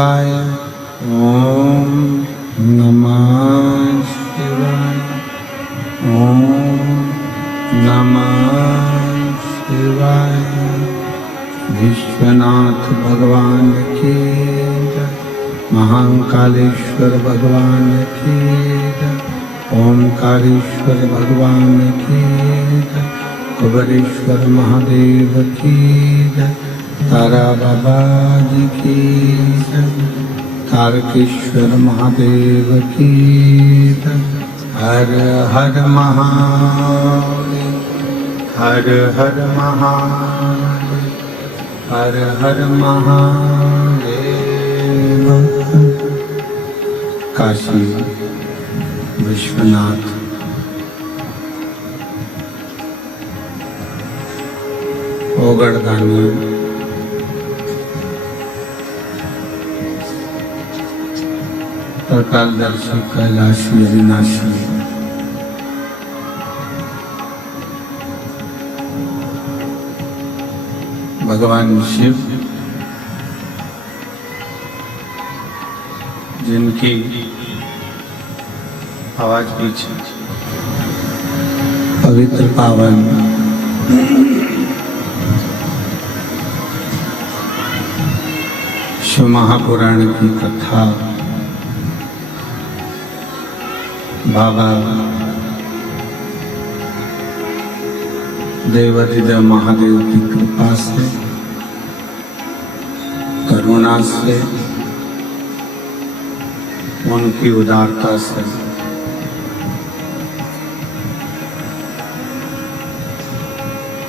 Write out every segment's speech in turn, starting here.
ओम नमः शिवाय। ओम नमः शिवाय। विश्वनाथ भगवान की जय। महाकालेश्वर भगवान की जय। ओमकारेश्वर भगवान की जय। कुबेरेश्वर महादेव की जय। तारा बाबा जी की जय। तारकेश्वर महादेव की जय। हर हर महादेव। हर हर महादेव। हर हर महादेव। काशी विश्वनाथ ओगड़दानी प्रकारदर्शी कैलाशी अविनाशी भगवान शिव जिनकी आवाज पीछे पवित्र पावन शिव महापुराण की कथा बाबा देवाधिदेव महादेव की कृपा से करुणा से उनकी उदारता से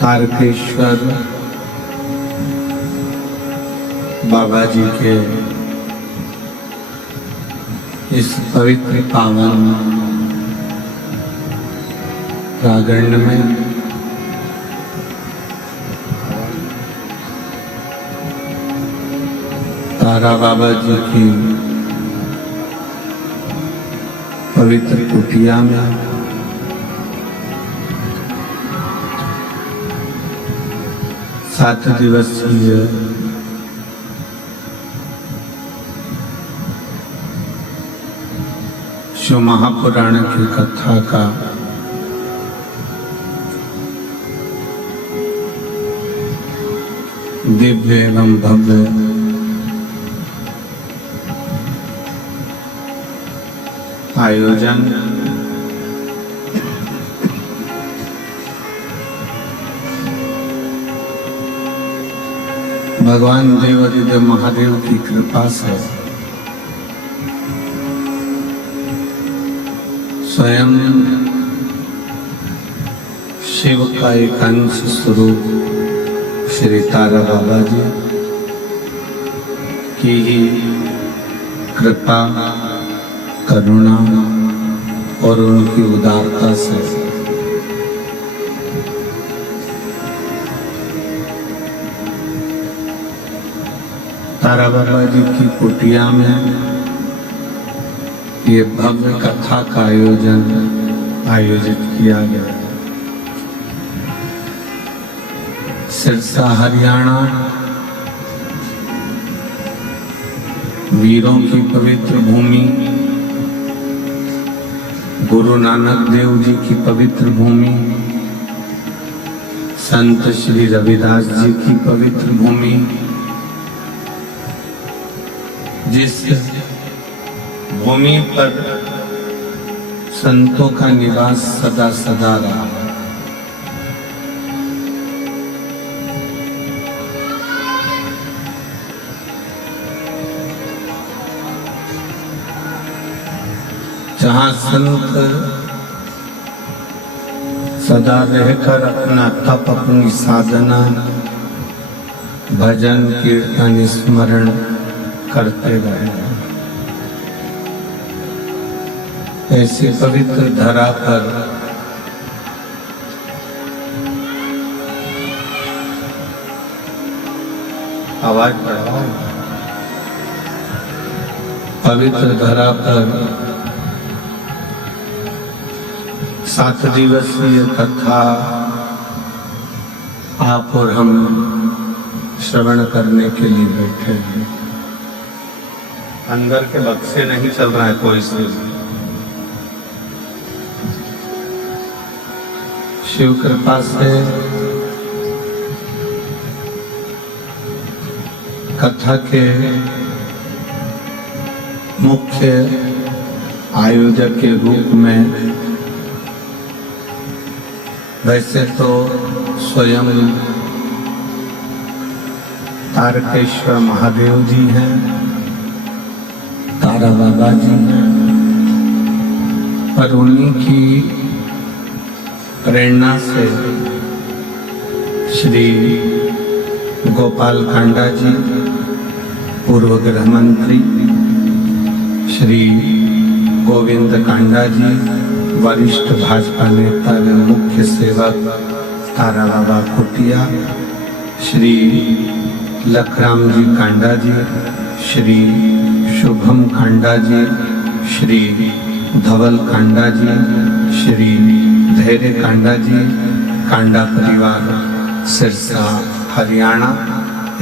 तारकेश्वर बाबा जी के इस पवित्र पावन प्रांगण में तारा बाबा जी की पवित्र कुटिया में 7 दिवसीय शिव महापुराण की कथा का दिव्य एवं भव्य आयोजन भगवान देवाधिदेव महादेव की कृपा से स्वयं शिव का एक अंश स्वरूप श्री तारा बाबा जी की ही कृपा करुणा और उनकी उदारता से तारा बाबा जी की कुटिया में ये भव्य कथा का आयोजित किया गया। सिरसा हरियाणा वीरों की पवित्र भूमि, गुरु नानक देव जी की पवित्र भूमि, संत श्री रविदास जी की पवित्र भूमि, जिस भूमि पर संतों का निवास सदा सदा रहा। जहाँ संत सदा रहकर अपना तप, अपनी साधना, भजन कीर्तन स्मरण करते रहे, ऐसी पवित्र धरा पर आवाज बढ़ाओ। पवित्र धरा पर 7 दिवसीय कथा आप और हम श्रवण करने के लिए बैठे हैं। अंदर के बक्से नहीं चल रहा है कोई से। शिव कृपा से कथा के मुख्य आयोजक के रूप में वैसे तो स्वयं तारकेश्वर महादेव जी हैं, तारा बाबा जी हैं, पर उन्हीं की प्रेरणा से श्री गोपाल कांडा जी पूर्व गृह मंत्री, श्री गोविंद कांडा जी वरिष्ठ भाजपा नेता व मुख्य सेवक तारा बाबा कुटिया, श्री लखराम जी कांडा जी, श्री शुभम कांडा जी, श्री धवल कांडा जी, श्री धैर्य कांडा जी, कांडा परिवार सिरसा हरियाणा।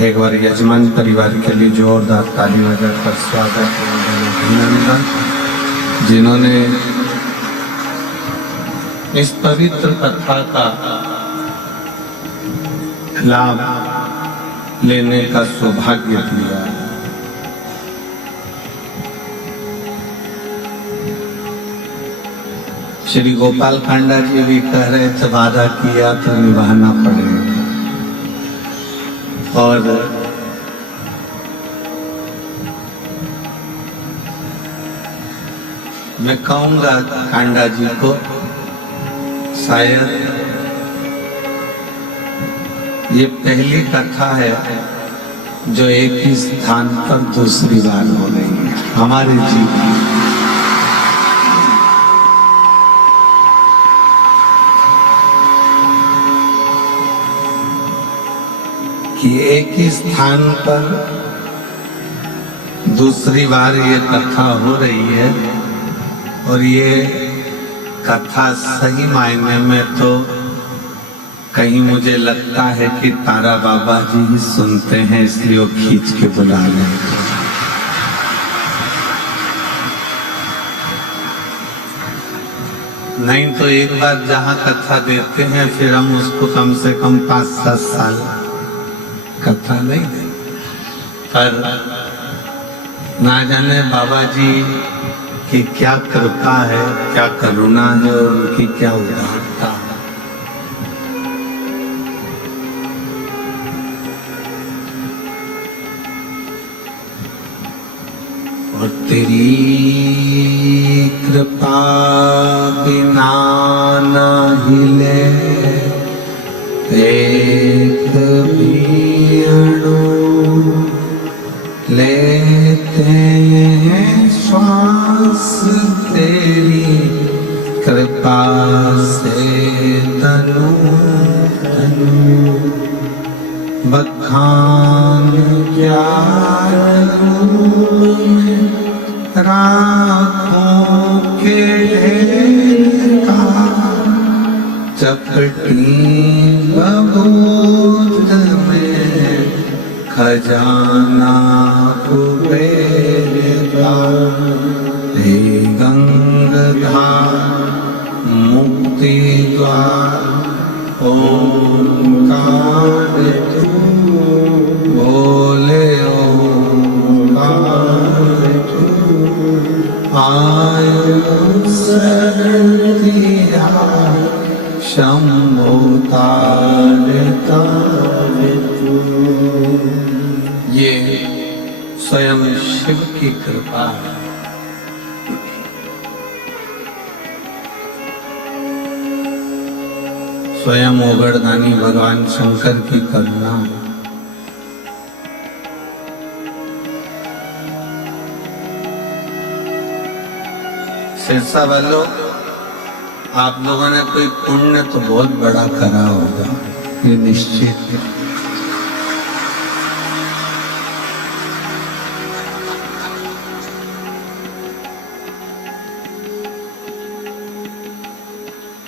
एक बार यजमान परिवार के लिए जोरदार ताली बजाकर स्वागत एवं अभिनंदन, जिन्होंने इस पवित्र कथा का लाभ लेने का सौभाग्य दिया। श्री गोपाल कांडा जी भी कह रहे थे वादा किया तो निभाना पड़ेगा, और मैं कहूंगा कांडा जी को, शायद ये पहली कथा है जो एक ही स्थान पर दूसरी बार हो रही है हमारे जीवन में। कि एक ही स्थान पर दूसरी बार ये कथा हो रही है, और ये कथा सही मायने में तो कहीं मुझे लगता है कि तारा बाबा जी ही सुनते हैं, इसलिए वो खींच के बुला रहे हैं। नहीं तो एक बार जहां कथा देते हैं फिर हम उसको कम से कम 5-7 साल कथा नहीं दे। पर ना जाने बाबा जी की क्या कृपा है, क्या करुणा है, उनकी क्या उदारता है। और तेरी कृपा बिना ना हिले एक भी अणु, लेते हैं श्वास तेरी कृपा से तनु तनु। बखान क्या राखों के ढेर का, चपटी बबूद में खजाना कुबेर का। हे गंगाधार मुक्ति द्वार ओंकार तू, बोले ओंकार तू। आयु शरण दिया शंभो तारता तू। ये स्वयं शिव की कृपा है। स्वयं ओगड़दानी भगवान शंकर की करुणा है। सिरसा वालों, आप लोगों ने कोई पुण्य तो बहुत बड़ा करा होगा, ये निश्चित है।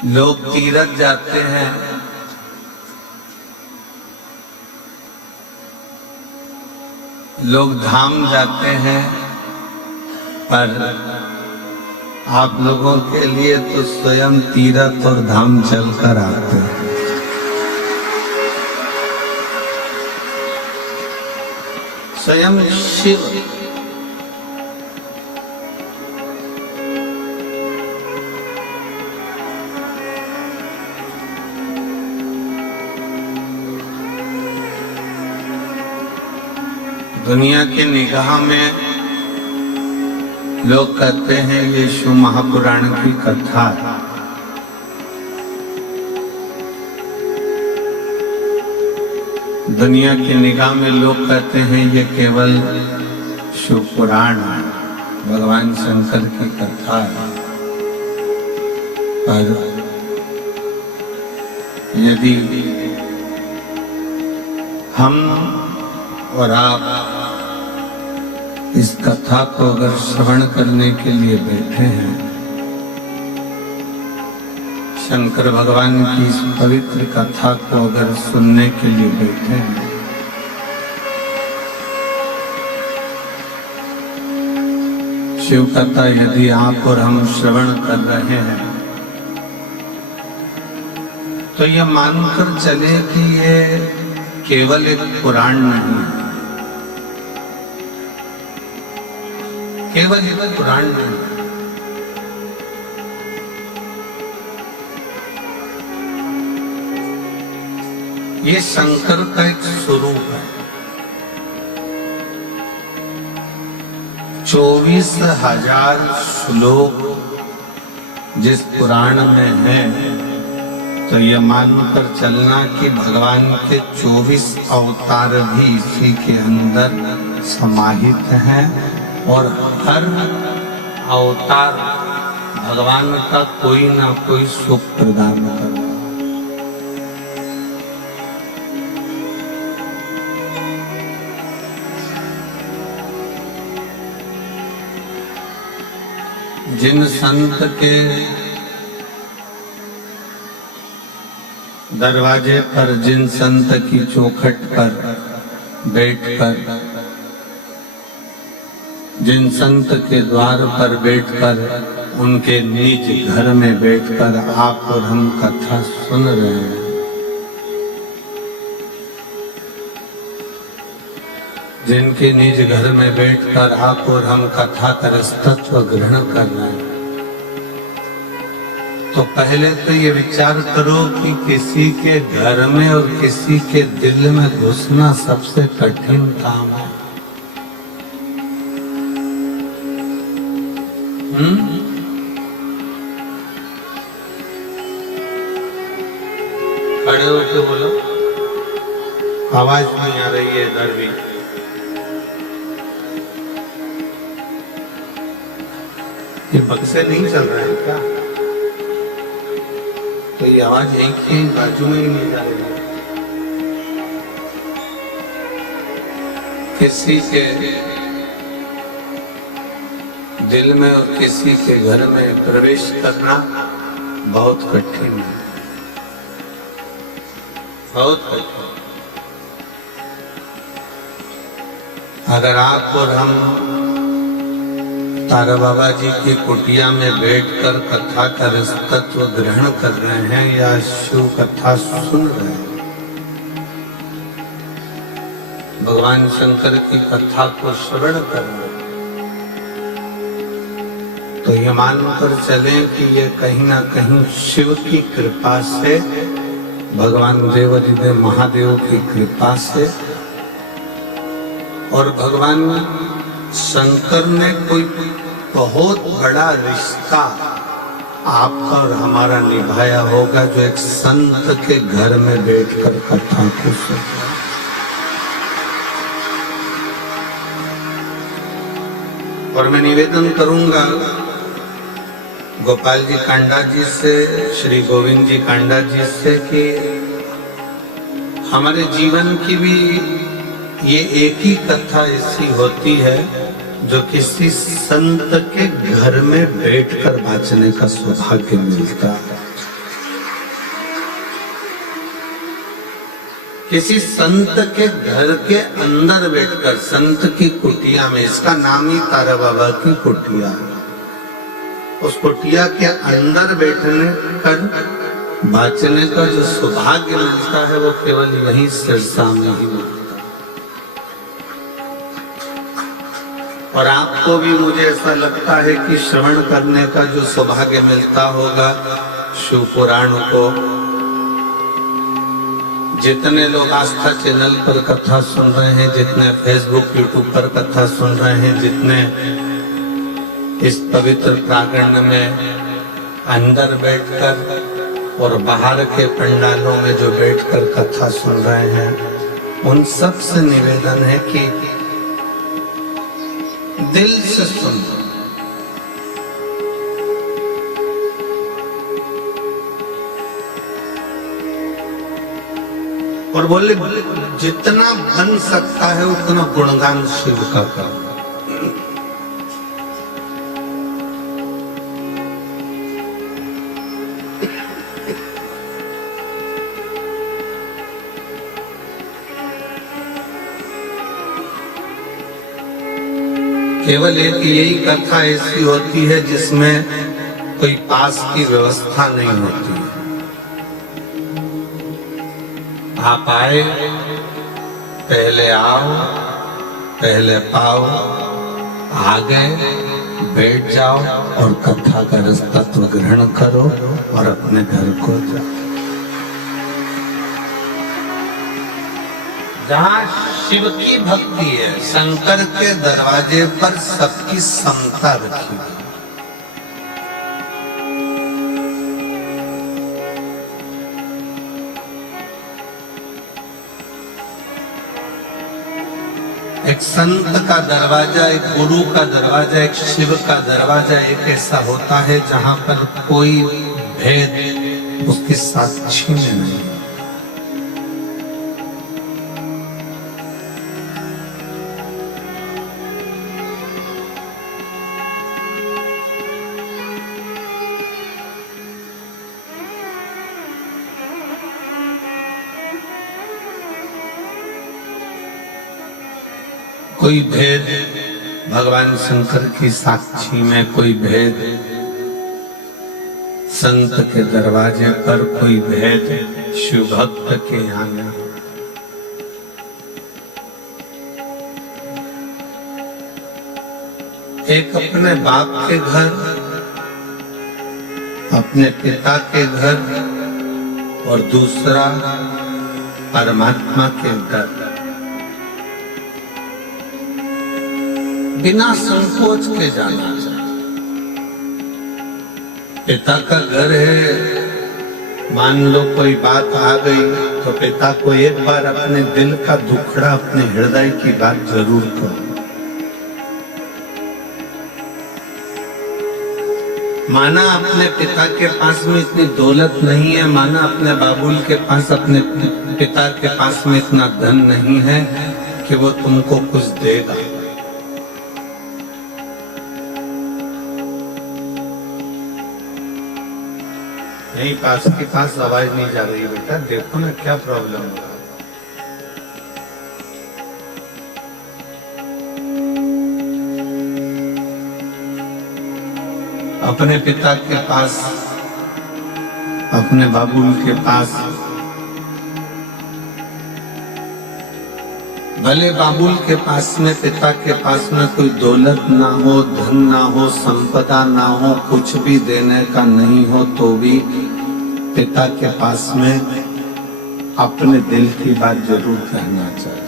लोग तीरथ जाते हैं, लोग धाम जाते हैं, पर आप लोगों के लिए तो स्वयं तीरथ और धाम चलकर आते हैं। स्वयं शिव दुनिया की निगाह में लोग कहते हैं ये शिव महापुराण की कथा है। दुनिया की निगाह में लोग कहते हैं ये केवल शिव पुराण है, भगवान शंकर की कथा है। पर यदि हम और आप इस कथा को अगर श्रवण करने के लिए बैठे हैं, शंकर भगवान की इस पवित्र कथा को अगर सुनने के लिए बैठे हैं, शिव कथा यदि आप और हम श्रवण कर रहे हैं, तो यह मानकर चले कि ये केवल एक पुराण नहीं, केवल एक पुराण नहीं, ये शंकर का एक स्वरूप है। 24,000 श्लोक जिस पुराण में है, तो यह मानकर चलना कि भगवान के 24 अवतार भी इसी के अंदर समाहित हैं और हर अवतार भगवान का कोई ना कोई सुख प्रदान करता है। जिन संत के दरवाजे पर, जिन संत की चौखट पर बैठकर, जिन संत के द्वार पर बैठकर, उनके निज घर में बैठकर आप और हम कथा सुन रहे हैं, जिनके निज घर में बैठकर आप और हम कथा का रसतत्व ग्रहण कर रहे हैं, तो पहले तो ये विचार करो कि किसी के घर में और किसी के दिल में घुसना सबसे कठिन काम है। खड़े होके बोलो, आवाज नहीं आ रही है इधर भी। ये बक्से नहीं चल रहे हैं क्या? तो ये आवाज एक ही बाजू में ही नहीं जा रही। किसी के दिल में और किसी के घर में प्रवेश करना बहुत कठिन है, बहुत कठिन। अगर आप और हम तारा बाबा जी की कुटिया में बैठकर कथा का रसतत्व ग्रहण कर रहे हैं या शिव कथा सुन रहे हैं, भगवान शंकर की कथा को श्रवण कर रहे हैं, तो ये मानकर चले कि ये कहीं ना कहीं शिव की कृपा से, भगवान देवाधिदेव महादेव की कृपा से, और भगवान शंकर ने कोई बहुत बड़ा रिश्ता आपका और हमारा निभाया होगा, जो एक संत के घर में बैठकर कथा को सुना। और मैं निवेदन करूंगा गोपाल जी कांडा जी से, श्री गोविंद जी कांडा जी से, कि हमारे जीवन की भी ये एक ही कथा ऐसी होती है जो किसी संत के घर में बैठकर वाचने का सौभाग्य मिलता है। किसी संत के घर के अंदर बैठकर, संत की कुटिया में, इसका नाम ही तारा बाबा की कुटिया, उस कुटिया के अंदर बैठने कर बाँचने का जो सौभाग्य मिलता है वो केवल यही सिरसा में ही मिलता है। और आपको भी, मुझे ऐसा लगता है कि श्रवण करने का जो सौभाग्य मिलता होगा शिव पुराण को, जितने लोग आस्था चैनल पर कथा सुन रहे हैं, जितने फेसबुक यूट्यूब पर कथा सुन रहे हैं, जितने इस पवित्र प्रांगण में अंदर बैठकर और बाहर के पंडालों में जो बैठकर कथा सुन रहे हैं, उन सब से निवेदन है कि दिल से सुनो। और बोले जितना बन सकता है उतना गुणगान शिव का करो। केवल एक यही कथा ऐसी होती है जिसमें कोई पास की व्यवस्था नहीं होती है। आप आए, पहले आओ, पहले पाओ, आ गए, बैठ जाओ और कथा का रस तत्व ग्रहण करो और अपने घर को जाओ। जहाँ शिव की भक्ति है, शंकर के दरवाजे पर सबकी समता रखी है। एक संत का दरवाजा, एक गुरु का दरवाजा, एक शिव का दरवाजा एक ऐसा होता है जहां पर कोई भेद उसके साक्षी में नहीं। कोई भेद भगवान शंकर की साक्षी में, कोई भेद संत के दरवाजे पर, कोई भेद शिव भक्त के यहाँ में। एक अपने बाप के घर, अपने पिता के घर, और दूसरा परमात्मा के घर। बिना संकोच के जाना चाहिए। पिता का घर है, मान लो कोई बात आ गई तो पिता को एक बार अपने दिल का दुखड़ा, अपने हृदय की बात जरूर करो। माना अपने पिता के पास में इतनी दौलत नहीं है, माना अपने बाबुल के पास, अपने पिता के पास में इतना धन नहीं है कि वो तुमको कुछ देगा। नहीं, पास के पास आवाज नहीं जा रही बेटा, देखो ना क्या प्रॉब्लम है। अपने पिता के पास, अपने बाबुल के पास, भले बाबुल के पास में, पिता के पास में कोई दौलत ना हो, धन ना हो, संपदा ना हो, कुछ भी देने का नहीं हो, तो भी पिता के पास में अपने दिल की बात जरूर कहना चाहिए।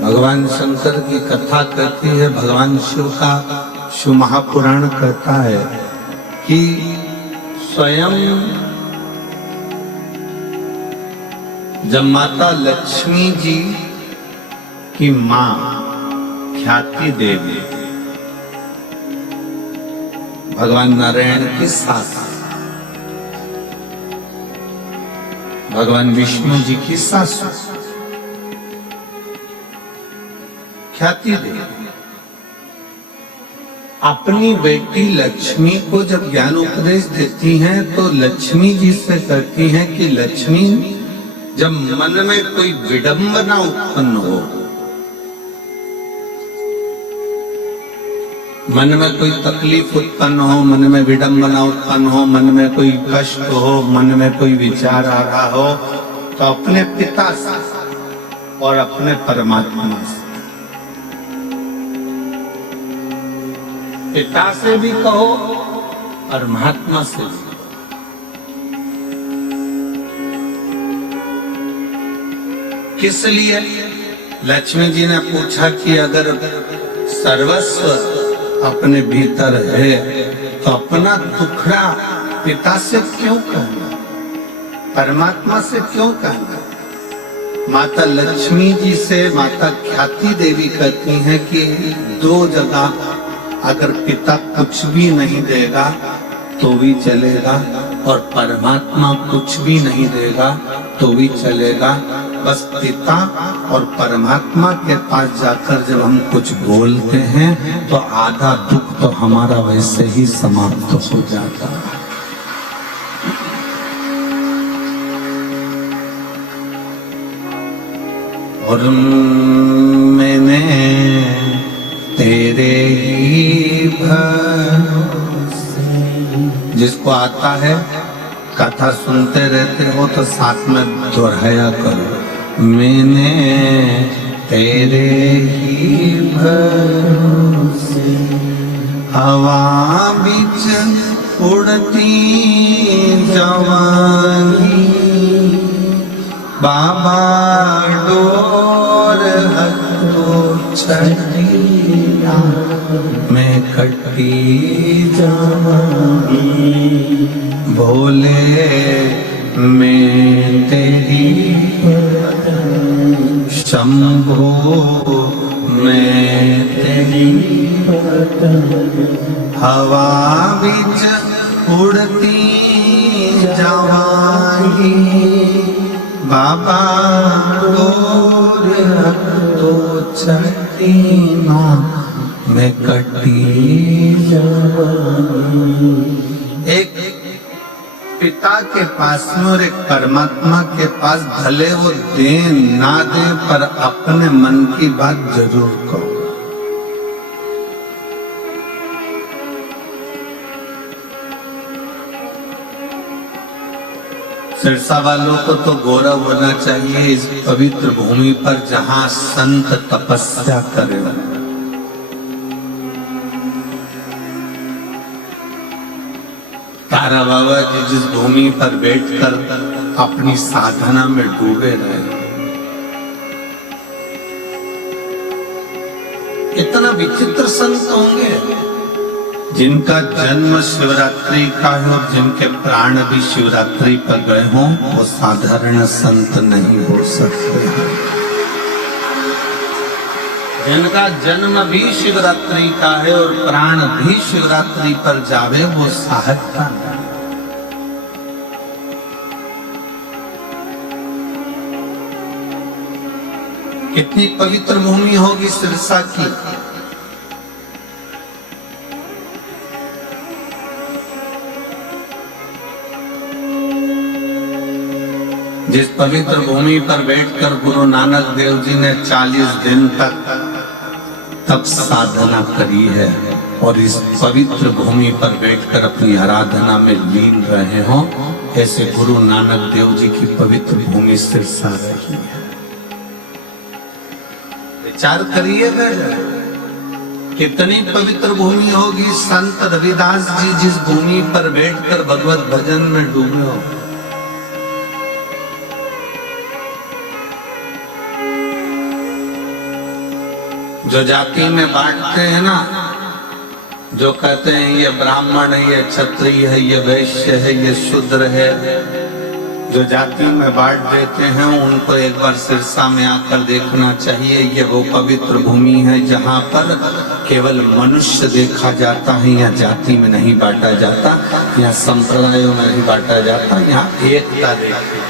भगवान शंकर की कथा कहती है, भगवान शिव का शिव महापुराण कहता है कि स्वयं जब माता लक्ष्मी जी की मां ख्याति देवी, भगवान नारायण की सास, भगवान विष्णु जी की सासू ख्याति देवी अपनी बेटी लक्ष्मी को जब ज्ञान उपदेश देती हैं तो लक्ष्मी जी से कहती हैं कि लक्ष्मी, जब मन में कोई विडंबना उत्पन्न हो, मन में कोई तकलीफ उत्पन्न हो, मन में विडंबना उत्पन्न हो, मन में कोई कष्ट हो, मन में कोई विचार आ रहा हो, तो अपने पिता से और अपने परमात्मा से, पिता से भी कहो, परमात्मा से भी। किस लिए? लक्ष्मी जी ने पूछा कि अगर सर्वस्व अपने भीतर है तो अपना दुखड़ा पिता से क्यों कहना, परमात्मा से क्यों कहना? माता लक्ष्मी जी से माता ख्याति देवी कहती हैं कि दो जगह अगर पिता कुछ भी नहीं देगा तो भी चलेगा, और परमात्मा कुछ भी नहीं देगा तो भी चलेगा। बस पिता और परमात्मा के पास जाकर जब हम कुछ बोलते हैं तो आधा दुख तो हमारा वैसे ही समाप्त हो जाता है। और मैंने तेरे ही भरोसे, जिसको आता है कथा सुनते रहते हो तो साथ में दोहराया करो, मैंने तेरे ही भरोसे हवा बीच उड़ती जवानी, बाबा डोर हथो छड़िया मैं कटी जवानी, भोले मैं तेरी शंभो मैं तेरी हवा बीच उड़ती जवानी, बाबा डोर तो छठी माँ मैं कटी जवानी। एक पिता के पास में और एक परमात्मा के पास भले वो दे ना दे पर अपने मन की बात जरूर कहो। सिरसा वालों को तो गौरव होना चाहिए इस पवित्र भूमि पर जहां संत तपस्या करे। तारा बाबा जी जिस भूमि पर बैठकर अपनी साधना में डूबे रहे, इतना विचित्र संत होंगे जिनका जन्म शिवरात्रि का है और जिनके प्राण भी शिवरात्रि पर गए हों, वो साधारण संत नहीं हो सकते। जिनका जन्म भी शिवरात्रि का है और प्राण भी शिवरात्रि पर जावे, वो साहबता नहीं। कितनी पवित्र भूमि होगी सिरसा की। जिस पवित्र भूमि पर बैठकर गुरु नानक देव जी ने 40 दिन तक तप साधना करी है और इस पवित्र भूमि पर बैठकर अपनी आराधना में लीन रहे हों, ऐसे गुरु नानक देव जी की पवित्र भूमि सिरसा रही है। विचार करिएगा कितनी पवित्र भूमि होगी। संत रविदास जी जिस भूमि पर बैठकर भगवत भजन में डूबे हो, जो जाति में बांटते हैं ना, जो कहते हैं ये ब्राह्मण है, ये क्षत्रिय है, ये वैश्य है, ये शूद्र है, जो जाति में बांट देते हैं उनको एक बार सिरसा में आकर देखना चाहिए। ये वो पवित्र भूमि है जहाँ पर केवल मनुष्य देखा जाता है। यहाँ जाति में नहीं बांटा जाता, यहाँ संप्रदायों में नहीं बांटा जाता, यहाँ एकता देखी।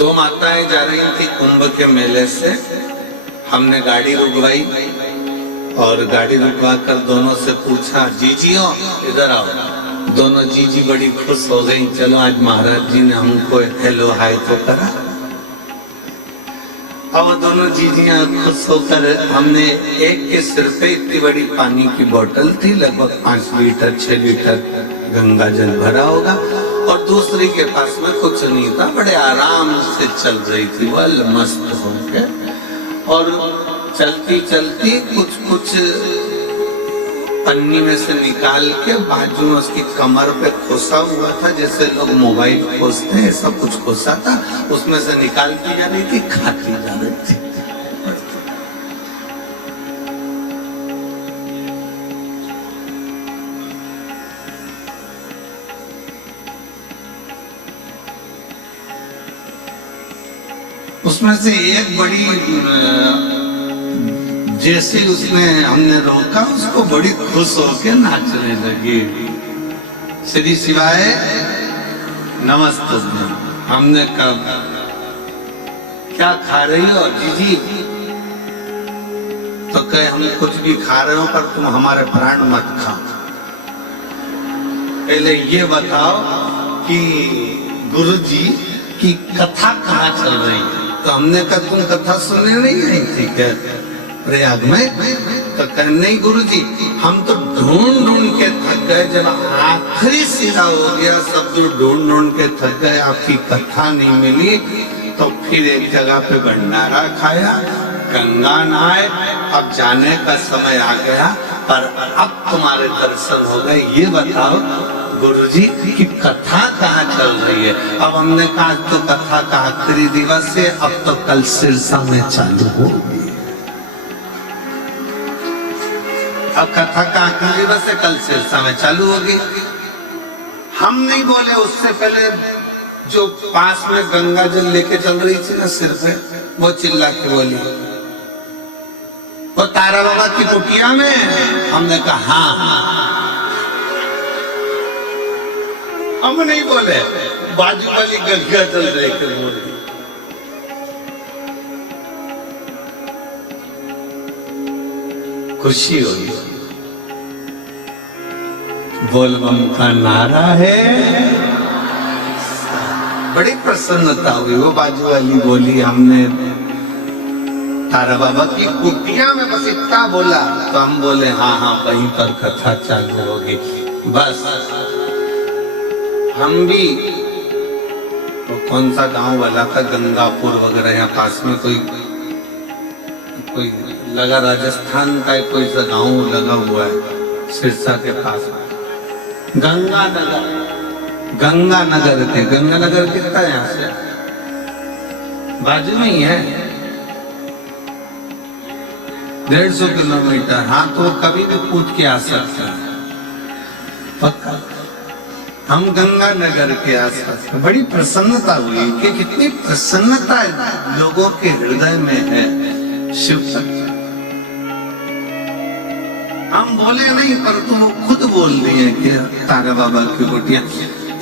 दो माताएं जा रही थी कुंभ के मेले से। हमने गाड़ी रुकवाई और गाड़ी रुकवा कर दोनों से पूछा, जीजियो इधर आओ। दोनों जीजी बड़ी खुश हो गई, चलो आज महाराज जी ने हमको हेलो हाय तो करा। और दोनों जीजियां खुश होकर, हमने एक के सिर पे इतनी बड़ी पानी की बोतल थी, लगभग 5 लीटर 6 लीटर गंगा जल भरा होगा, और दूसरी के पास में कुछ नहीं था। बड़े आराम से चल रही थी वह मस्त होकर, और चलती चलती कुछ कुछ पन्नी में से निकाल के बाजू में उसकी कमर पे खोसा हुआ था, जैसे लोग मोबाइल खोसते हैं, सब कुछ खोसा था। उसमें से निकालती जा रही थी, खाती जा रही थी। उसमें से एक बड़ी, जैसे उसने हमने रोका, उसको बड़ी खुश होकर नाचने लगी। श्री शिवाय नमस्ते। हमने कहा क्या खा रही हो जीजी? तो कहे हम कुछ भी खा रहे हो, पर तुम हमारे प्राण मत खाओ। पहले ये बताओ कि गुरुजी की कथा कहाँ चल रही है? तो हमने कहा तुम कथा सुनने नहीं आई थी क्या प्रयाग में? तो कहे नहीं गुरुजी, हम तो ढूंढ ढूंढ के थक गए, जब आखिरी सिरा हो गया सब जो ढूंढ ढूंढ के थक गए, आपकी कथा नहीं मिली, तो फिर एक जगह पे भंडारा खाया, गंगा नहाए, अब जाने का समय आ गया, पर अब तुम्हारे दर्शन हो गए। ये बताओ गुरुजी की कथा कहाँ चल रही है? अब हमने कहा तो कथा का आखिरी दिवस है, अब तो कल सिरसा में चालू होगी। अब कथा का आखिरी दिवस है, कल सिरसा में चालू होगी। हम नहीं बोले, उससे पहले जो पास में गंगा जल लेके चल रही थी ना सिर पे, वो चिल्ला के बोली, वो तारा बाबा की कुटिया में। हमने कहा हाँ। हम नहीं बोले, बाजू वाली गंगा जल लेकर बोली। खुशी हुई, बोलबम का नारा है, बड़ी प्रसन्नता हुई। वो बाजू वाली बोली, हमने तारा बाबा की कुटिया में बस इतना बोला, तो हम बोले हाँ हाँ वहीं पर कथा चालू होगी। बस हम भी, वो कौन सा गांव वाला था, गंगापुर वगैरह, यहाँ पास में कोई लगा, राजस्थान का कोई सा गांव लगा हुआ है सिरसा के पास, गंगानगर के। गंगानगर कितना है यहाँ से? बाजू में ही है, 150 किलोमीटर। हाँ, तो कभी भी पूछ के आ सकते हैं पक्का। हम गंगानगर के आसपास, बड़ी प्रसन्नता हुई कि कितनी प्रसन्नता लोगों के हृदय में है शिव तत्व। हम बोले नहीं, पर तुम खुद बोल दिए कि तारा बाबा की कुटिया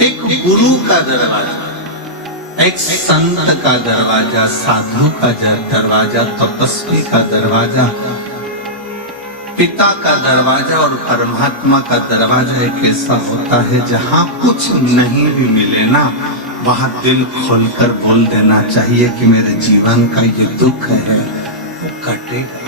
एक गुरु का दरवाजा, एक संत का दरवाजा, साधु का दरवाजा, तपस्वी का दरवाजा, पिता का दरवाजा और परमात्मा का दरवाजा एक ऐसा होता है जहाँ कुछ नहीं भी मिले ना, वहाँ दिल खोलकर बोल देना चाहिए कि मेरे जीवन का ये दुख है वो कटेगा।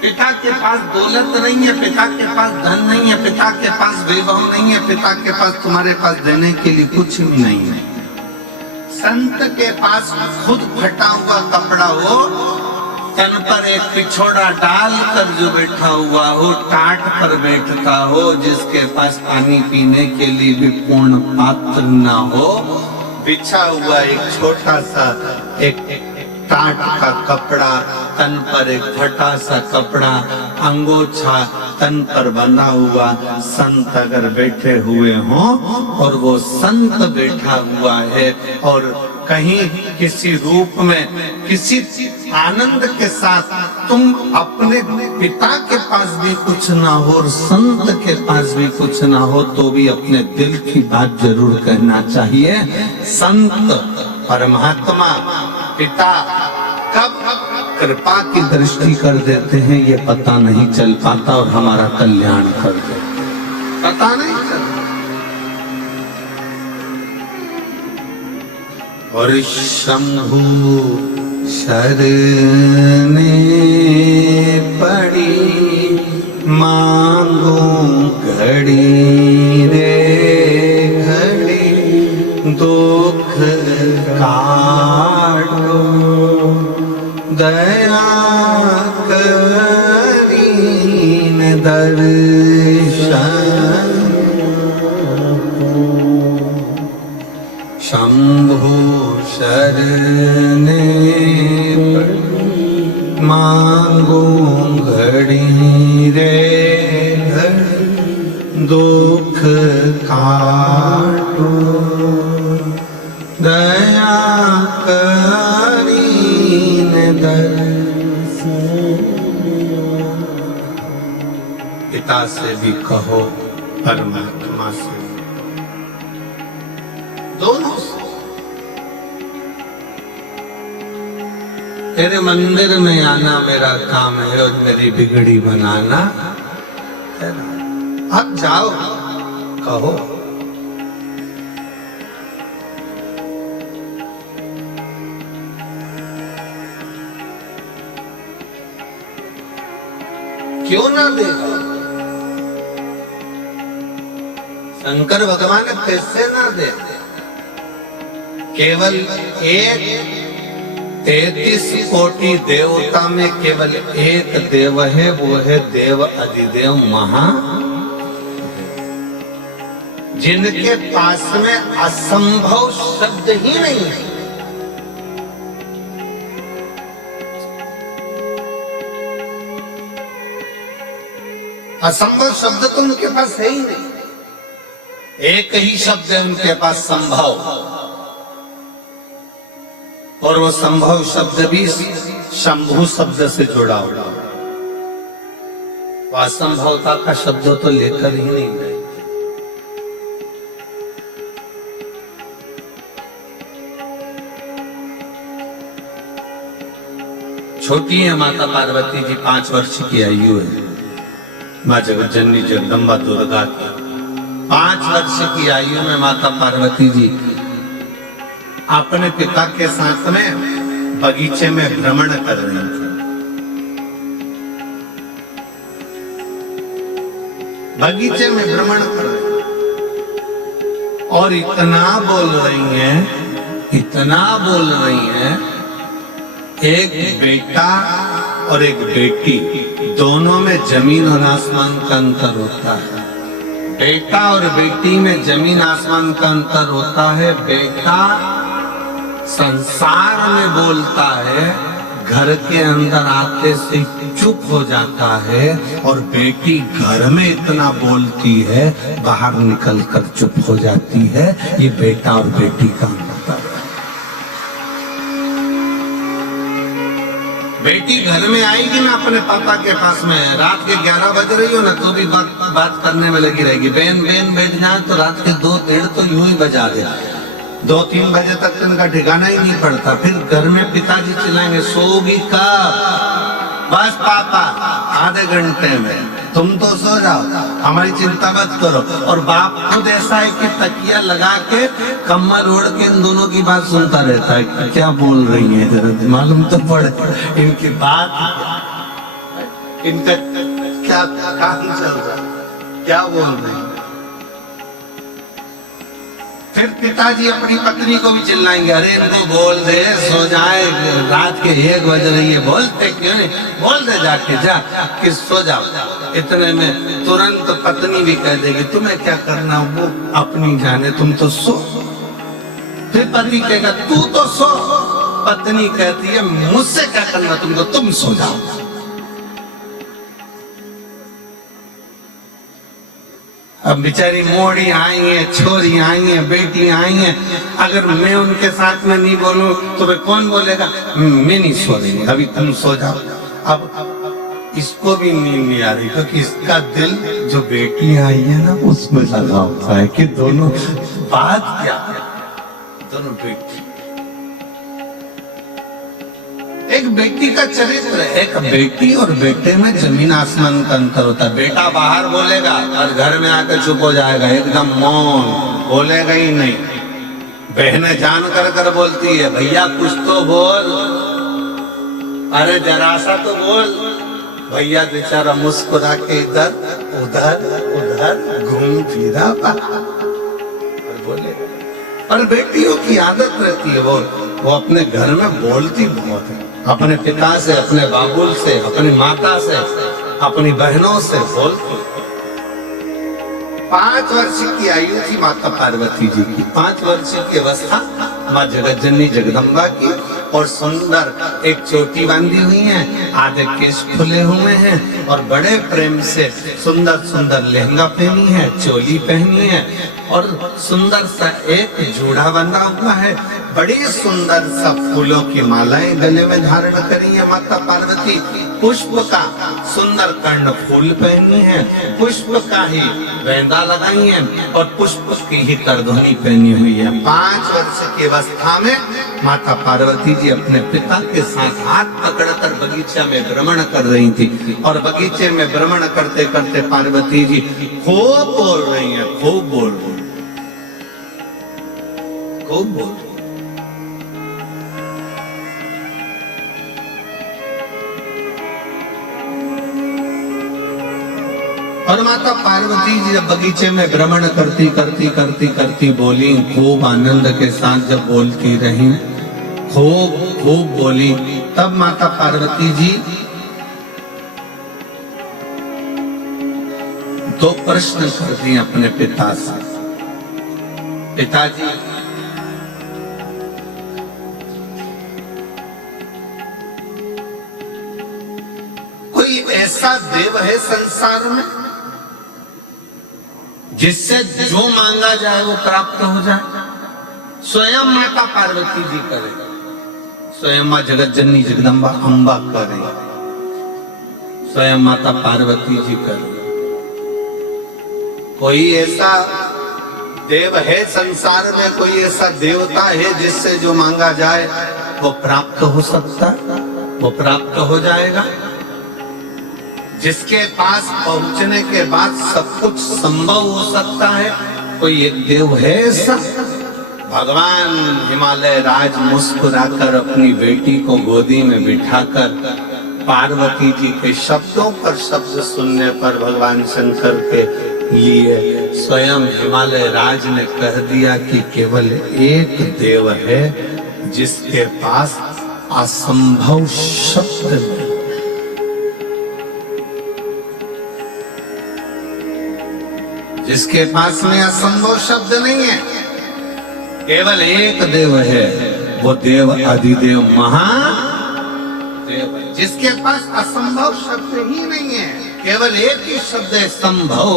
पिता के पास दौलत नहीं है, पिता के पास धन नहीं है, पिता के पास वैभव नहीं है, पिता के पास तुम्हारे पास देने के लिए कुछ भी नहीं है। संत के पास खुद फटा हुआ कपड़ा हो, तन पर एक पिछोड़ा डाल कर जो बैठा हुआ हो, टाट पर बैठता हो, जिसके पास पानी पीने के लिए भी पूर्ण पात्र न हो, बिछा हुआ एक छोटा सा एक टाट का कपड़ा, तन पर एक फटा सा कपड़ा, अंगोछा तन पर बंधा हुआ, संत अगर बैठे हुए हों और वो संत बैठा हुआ है और कहीं किसी रूप में किसी आनंद के साथ, तुम अपने पिता के पास भी कुछ ना हो और संत के पास भी कुछ ना हो, तो भी अपने दिल की बात जरूर कहना चाहिए। संत परमात्मा पिता कब कृपा की दृष्टि कर देते हैं ये पता नहीं चल पाता और हमारा कल्याण कर देते, पता नहीं चलता। और शंभु शरणे पड़ी मांगो घड़ी रे घड़ी दुख काटो दया करीन दर्शन शंभु शरणे मांगो घड़ी रे घड़ी दुख काटो दया करीन दर्शन। पिता से भी कहो, परमात्मा से, दोनों से। तेरे मंदिर में आना मेरा काम है और मेरी बिगड़ी बनाना तेरा। अब जाओ, कहो। क्यों ना देगा? शंकर भगवान कैसे ना दे? केवल एक 33 कोटि देवता में केवल एक देव है, वो है देव अधिदेव महा, जिनके पास में असंभव शब्द ही नहीं है। असंभव शब्द तो उनके पास है ही नहीं, एक ही शब्द है उनके पास, संभव। और वो संभव शब्द भी शंभु शब्द से जुड़ा हुआ, वो असंभवता का शब्द तो लेकर ही नहीं गए। छोटी है माता पार्वती जी, 5 वर्ष की आयु है। माँ जगज्जननी जगदम्बा दुर्गा की 5 वर्ष की आयु में माता पार्वती जी अपने पिता के साथ में बगीचे में भ्रमण कर रही थी। बगीचे में भ्रमण कर रही और इतना बोल रही हैं, इतना बोल रही हैं, एक बेटा और एक बेटी, दोनों में जमीन और आसमान का अंतर होता है। बेटा और बेटी में जमीन आसमान का अंतर होता है। बेटा संसार में बोलता है, घर के अंदर आते से चुप हो जाता है, और बेटी घर में इतना बोलती है, बाहर निकलकर चुप हो जाती है। ये बेटा और बेटी का अंतर है। बेटी घर में आएगी ना अपने पापा के पास में, रात के 11 बज रही हो ना तो भी बात करने में लगी रहेगी। बेन बेन बैठ जाए तो रात के 2-1:30 तो यूं ही बजा दे, 2-3 बजे तक इनका ठिकाना ही नहीं पड़ता। फिर घर में पिताजी चिल्लाएंगे, सोगी कब? बस पापा आधे घंटे में, तुम तो सो जाओ, हमारी चिंता मत करो। और बाप खुद ऐसा है कि तकिया लगा के कमर ओढ़ के इन दोनों की बात सुनता रहता है, क्या बोल रही है, जरा मालूम तो पड़े इनकी बात, इनका क्या काम चल रहा है, क्या बोल रहे हैं। फिर पिताजी अपनी पत्नी को भी चिल्लाएंगे, अरे इनको बोल दे सो जाए, रात के 1 बज रही है, बोलते क्यों नहीं, बोल दे जाके जा कि सो जाओ। इतने में तुरंत पत्नी भी कह देगी, तुम्हें क्या करना, वो अपनी जाने, तुम तो सो। फिर पति कहेगा, तू तो सो। पत्नी कहती है, मुझसे क्या करना तुमको, तुम सो जाओ। अब बेचारी मोड़ी आई है, छोरी आई है, बेटी आई है, अगर मैं उनके साथ में नहीं बोलूं तो वे कौन बोलेगा, मैं नहीं सो रही, अभी तुम सो जाओ। अब इसको भी नींद नहीं आ रही क्योंकि इसका दिल जो बेटी आई है ना उसमें लगा होता है कि दोनों बात क्या है, दोनों बेटी एक बेटी का चरित्र, एक बेटी और बेटे में जमीन आसमान का अंतर होता है। बेटा बाहर बोलेगा और घर में आकर चुप हो जाएगा, एकदम मौन, बोलेगा ही नहीं। बहनें जान कर बोलती है, भैया कुछ तो बोल, अरे जरा सा तो बोल। भैया बेचारा मुस्कुरा के इधर उधर उधर घूम फिरा और बोले। और बेटियों की आदत रहती है, वो अपने घर में बोलती बहुत है, अपने पिता से, अपने बाबुल से, अपनी माता से, अपनी बहनों से बोलती। 5 वर्ष की आयु थी माता पार्वती जी की, 5 वर्ष की अवस्था माँ जगतजननी जगदम्बा की, और सुंदर एक चोटी बांधी हुई है, आधे केश खुले हुए हैं, और बड़े प्रेम से सुंदर सुंदर लहंगा पहनी है, चोली पहनी है, और सुंदर सा एक जूड़ा बंधा हुआ है। बड़ी सुंदर सा फूलों की मालाएं गले में धारण करी है माता पार्वती। पुष्प का सुंदर कर्ण फूल पहनी है, पुष्प का ही वेंदा लगाई है, और पुष्प की ही करधनी पहनी हुई है। 5 वर्ष की अवस्था में माता पार्वती जी अपने पिता के साथ हाथ पकड़कर बगीचा में भ्रमण कर रही थी, और बगीचे में भ्रमण करते करते पार्वती जी खूब बोल रही हैं, खूब बोल रही, खूब बोल। और माता पार्वती जी जब बगीचे में भ्रमण करती करती करती करती बोली, खूब आनंद के साथ जब बोलती रही, खूब खूब बोली, तब माता पार्वती जी 2 प्रश्न कर दिए अपने पिता से। पिताजी, कोई ऐसा देव है संसार में जिससे जो मांगा जाए वो प्राप्त हो जाए? स्वयं माता पार्वती जी करे, स्वयं माँ जगतजननी जगदम्बा अम्बा करे, स्वयं माता पार्वती जी करे। कोई ऐसा देव है संसार में, कोई ऐसा देवता है जिससे जो मांगा जाए वो प्राप्त हो सकता, वो प्राप्त हो जाएगा? जिसके पास पहुंचने के बाद सब कुछ संभव हो सकता है, कोई एक देव है ऐसा? भगवान हिमालय राज मुस्कुराकर अपनी बेटी को गोदी में बिठाकर पार्वती जी के शब्दों पर शब्द सुनने पर भगवान शंकर के लिए स्वयं हिमालय राज ने कह दिया कि केवल एक देव है जिसके पास असंभव शब्द नहीं। जिसके पास में असंभव शब्द नहीं है, केवल एक देव है, वो देव अधिदेव महादेव है, जिसके पास असंभव शब्द ही नहीं है, केवल एक ही शब्द है, संभव।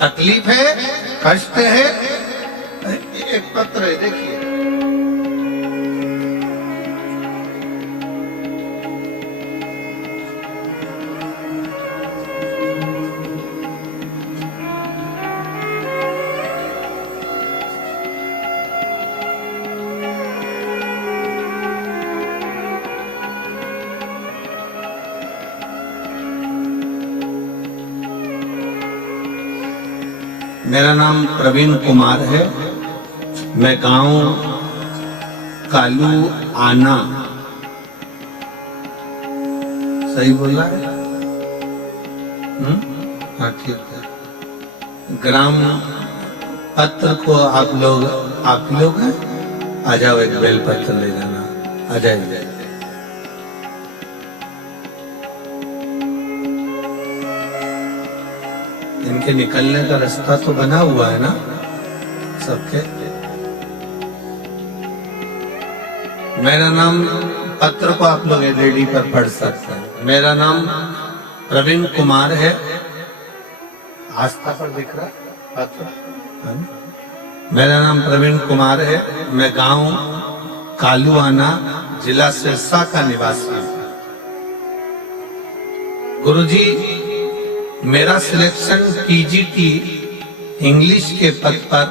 तकलीफ है, कष्ट है, एक पत्र है, देखिए, मेरा नाम प्रवीण कुमार है, मैं गांव कालू आना, सही बोला है? हाँ ठीक है। ग्राम पत्र को आप लोग हैं, आ जाओ, एक बेल पत्र ले जाना, आ जाइए। इनके निकलने का रास्ता तो बना हुआ है ना सबके? मेरा नाम, पत्र को आप लोग एलईडी पर पढ़ सकते हैं। मेरा नाम प्रवीण कुमार है, आस्था पर दिख रहा पत्र है? मेरा नाम प्रवीण कुमार है, मैं गांव कालूआना, जिला सिरसा का निवासी हूं। गुरुजी, मेरा सिलेक्शन पीजीटी इंग्लिश के पद पर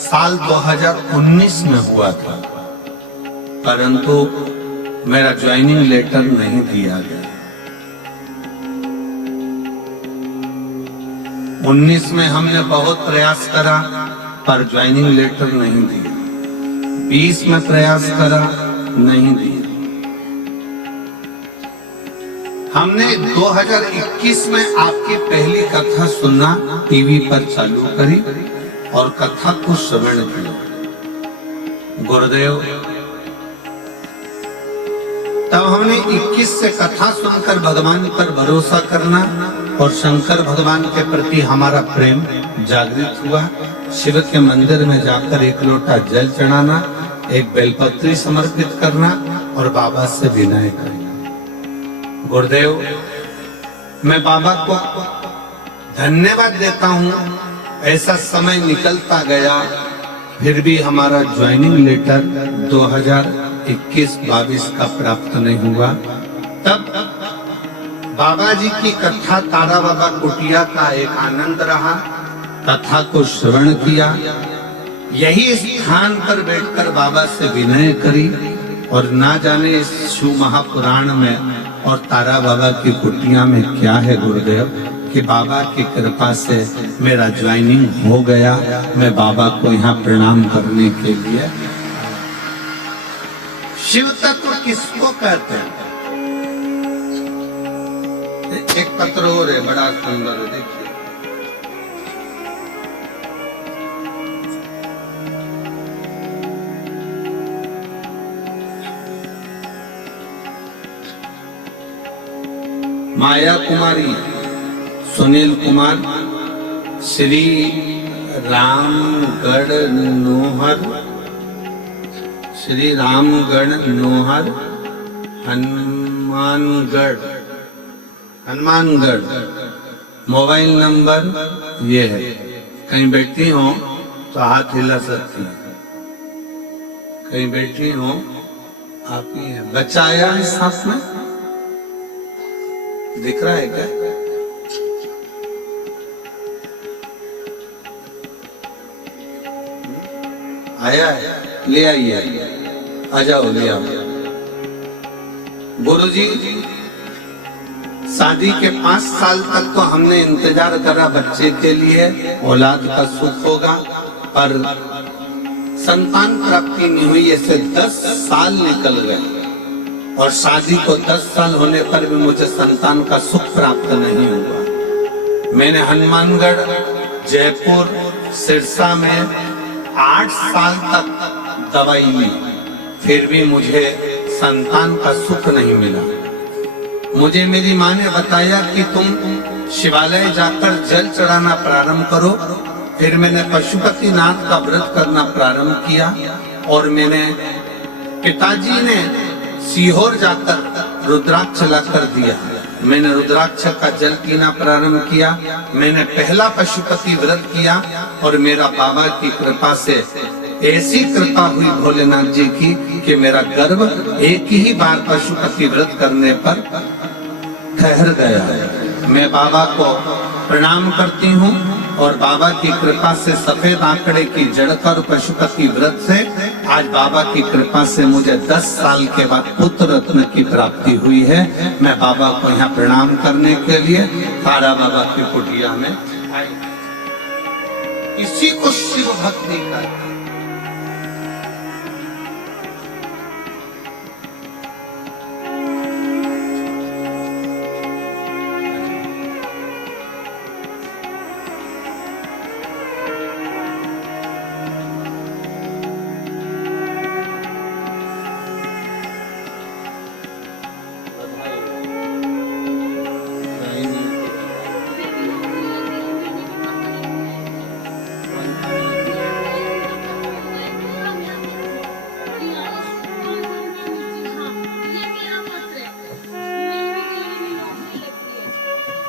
साल 2019 में हुआ था, परंतु मेरा ज्वाइनिंग लेटर नहीं दिया गया। 19 में हमने बहुत प्रयास करा पर ज्वाइनिंग लेटर नहीं दिया। 20 में प्रयास करा, नहीं दिया। हमने 2021 में आपकी पहली कथा सुनना टीवी पर चालू करी और कथा को श्रवण किया। गुरुदेव, तब हमने 21 से कथा सुनकर भगवान पर भरोसा करना और शंकर भगवान के प्रति हमारा प्रेम जागृत हुआ। शिव के मंदिर में जाकर एक लोटा जल चढ़ाना, एक बेलपत्री समर्पित करना और बाबा से विनय करना। गुरुदेव, मैं बाबा को धन्यवाद देता हूँ। ऐसा समय निकलता गया, फिर भी हमारा ज्वाइनिंग लेटर 2021-22 का प्राप्त नहीं हुआ। तब बाबा जी की कथा तारा बाबा कुटिया का एक आनंद रहा। कथा को श्रवण किया, यही स्थान पर बैठकर बाबा से विनय करी और ना जाने इस शिव महापुराण में और तारा बाबा की कुटिया में क्या है गुरुदेव कि बाबा की कृपा से मेरा ज्वाइनिंग हो गया। मैं बाबा को यहाँ प्रणाम करने के लिए। शिव तत्व किसको कहते हैं? एक पत्र और है, बड़ा सुंदर है, देखिए। माया कुमारी, सुनील कुमार, श्री रामगढ़ नोहर, श्री रामगढ़ नोहर, हनुमानगढ़। मोबाइल नंबर ये है। कहीं बैठी हो तो हाथ हिला सकती है, कहीं बैठी हो आप ही है। बच्चा आया है साथ में, दिख रहा है क्या? आया है, ले आइए, आ जाओ, ले आओ। गुरुजी, शादी के 5 साल तक तो हमने इंतजार करा बच्चे के लिए, औलाद का सुख होगा, पर संतान प्राप्ति नहीं हुई। ऐसे 10 साल निकल गए और शादी को 10 साल होने पर भी मुझे संतान का सुख प्राप्त नहीं हुआ। मैंने हनुमानगढ़, जयपुर, सिरसा में 8 साल तक दवाई ली, फिर भी मुझे संतान का सुख नहीं मिला। मुझे मेरी माँ ने बताया कि तुम शिवालय जाकर जल चढ़ाना प्रारंभ करो। फिर मैंने पशुपतिनाथ का व्रत करना प्रारंभ किया और मैंने पिताजी ने सीहोर जाकर रुद्राक्ष लाकर दिया। मैंने रुद्राक्ष का जल पीना प्रारंभ किया। मैंने पहला पशुपति व्रत किया और मेरा बाबा की कृपा से ऐसी कृपा हुई भोलेनाथ जी की कि मेरा गर्भ एक ही बार पशुपति व्रत करने पर ठहर गया। मैं बाबा को प्रणाम करती हूँ और बाबा की कृपा से सफेद आंकड़े की जड़ कर पशुपति व्रत से आज बाबा की कृपा से मुझे 10 साल के बाद पुत्र रत्न की प्राप्ति हुई है। मैं बाबा को यहाँ प्रणाम करने के लिए तारा बाबा की कुटिया में आई। इसी को शिव भक्ति का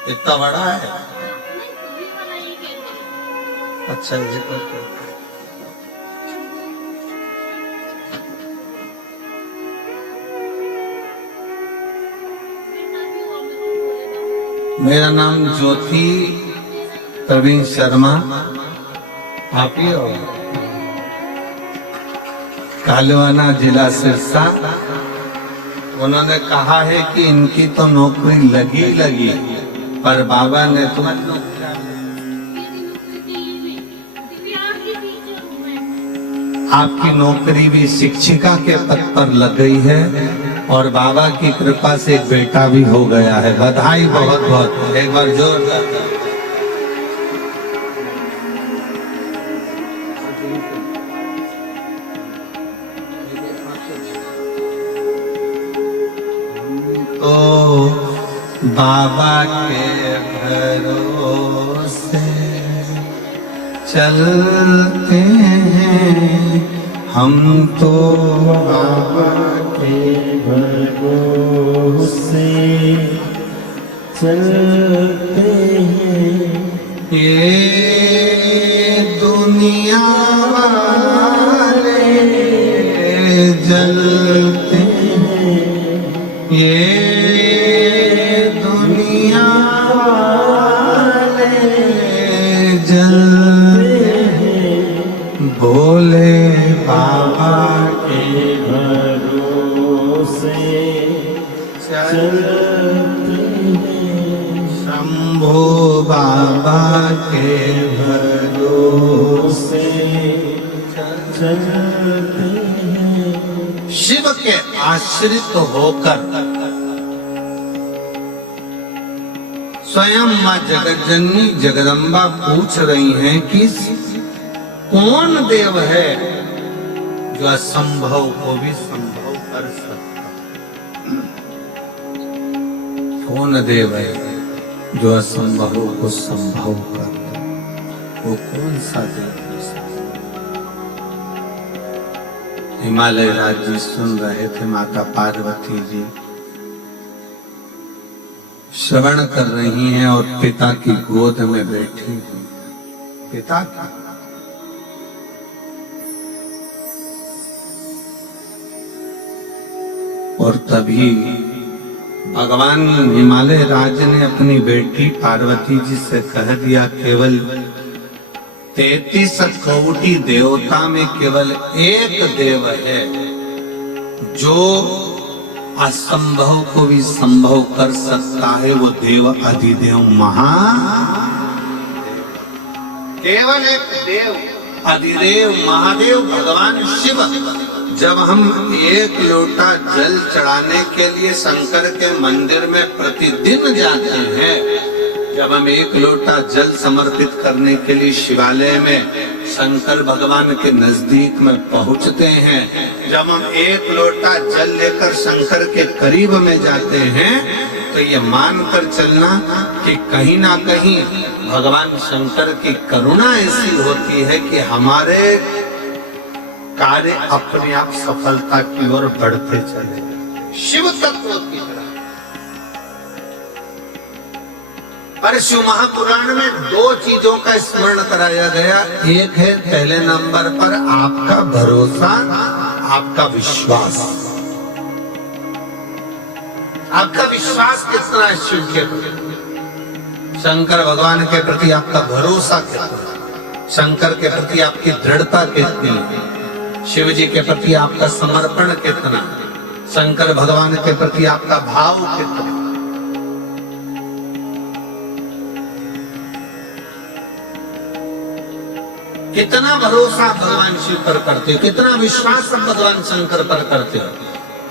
इतना बड़ा है। अच्छा जी, मेरा नाम ज्योति प्रवीण शर्मा, आप ही हो? कालवाना, जिला सिरसा, उन्होंने कहा है कि इनकी तो नौकरी लगी, पर बाबा ने तुम्हारी नौकरी आपकी नौकरी भी शिक्षिका के पद पर लग गई है और बाबा की कृपा से एक बेटा भी हो गया है। बधाई बहुत बहुत, एक बार जोरदार। तो बाबा के भरोसे चलते हैं हम तो, बाबा के भरोसे चलते हैं। ये दुनिया वाले जलते हैं, ये दुनिया वाले जलते हैं, भोले बाबा के भरोसे चलते हैं। शंभो बाबा के भरोसे चलते हैं। शिव के आश्रित होकर स्वयं मां जगज्जननी जगदम्बा पूछ रही हैं कि कौन देव है जो असंभव को भी संभव कर सकता? कौन देव है जो असंभव को संभव करता? वो कौन सा देव है? हिमालय राज्य सुन रहे थे। माता पार्वती जी श्रवण कर रही हैं और पिता की गोद में बैठी हुई। पिता की और तभी भगवान हिमालय राज ने अपनी बेटी पार्वती जी से कह दिया, केवल 33 कोटि देवता में केवल एक देव है जो असंभव को भी संभव कर सकता है, वो देव अधिदेव केवल एक देव अधिदेव महादेव भगवान शिव। जब हम एक लोटा जल चढ़ाने के लिए शंकर के मंदिर में प्रतिदिन जाते हैं, जब हम एक लोटा जल समर्पित करने के लिए शिवालय में शंकर भगवान के नजदीक में पहुंचते हैं, जब हम एक लोटा जल लेकर शंकर के करीब में जाते हैं, तो ये मानकर चलना कि कहीं ना कहीं भगवान शंकर की करुणा ऐसी होती है कि हमारे कार्य अपने आप सफलता की ओर बढ़ते चले। शिव तत्व की तरह। पर शिव महापुराण में 2 चीजों का स्मरण कराया गया। एक है पहले नंबर पर आपका भरोसा, आपका विश्वास। आपका विश्वास कितना है शिव के प्रति, शंकर भगवान के प्रति आपका भरोसा कितना, शंकर के प्रति आपकी दृढ़ता कितनी, शिव जी के प्रति आपका समर्पण कितना, शंकर भगवान के प्रति आपका भाव कितना। कितना भरोसा भगवान शिव पर करते हो, कितना विश्वास भगवान शंकर पर करते हो।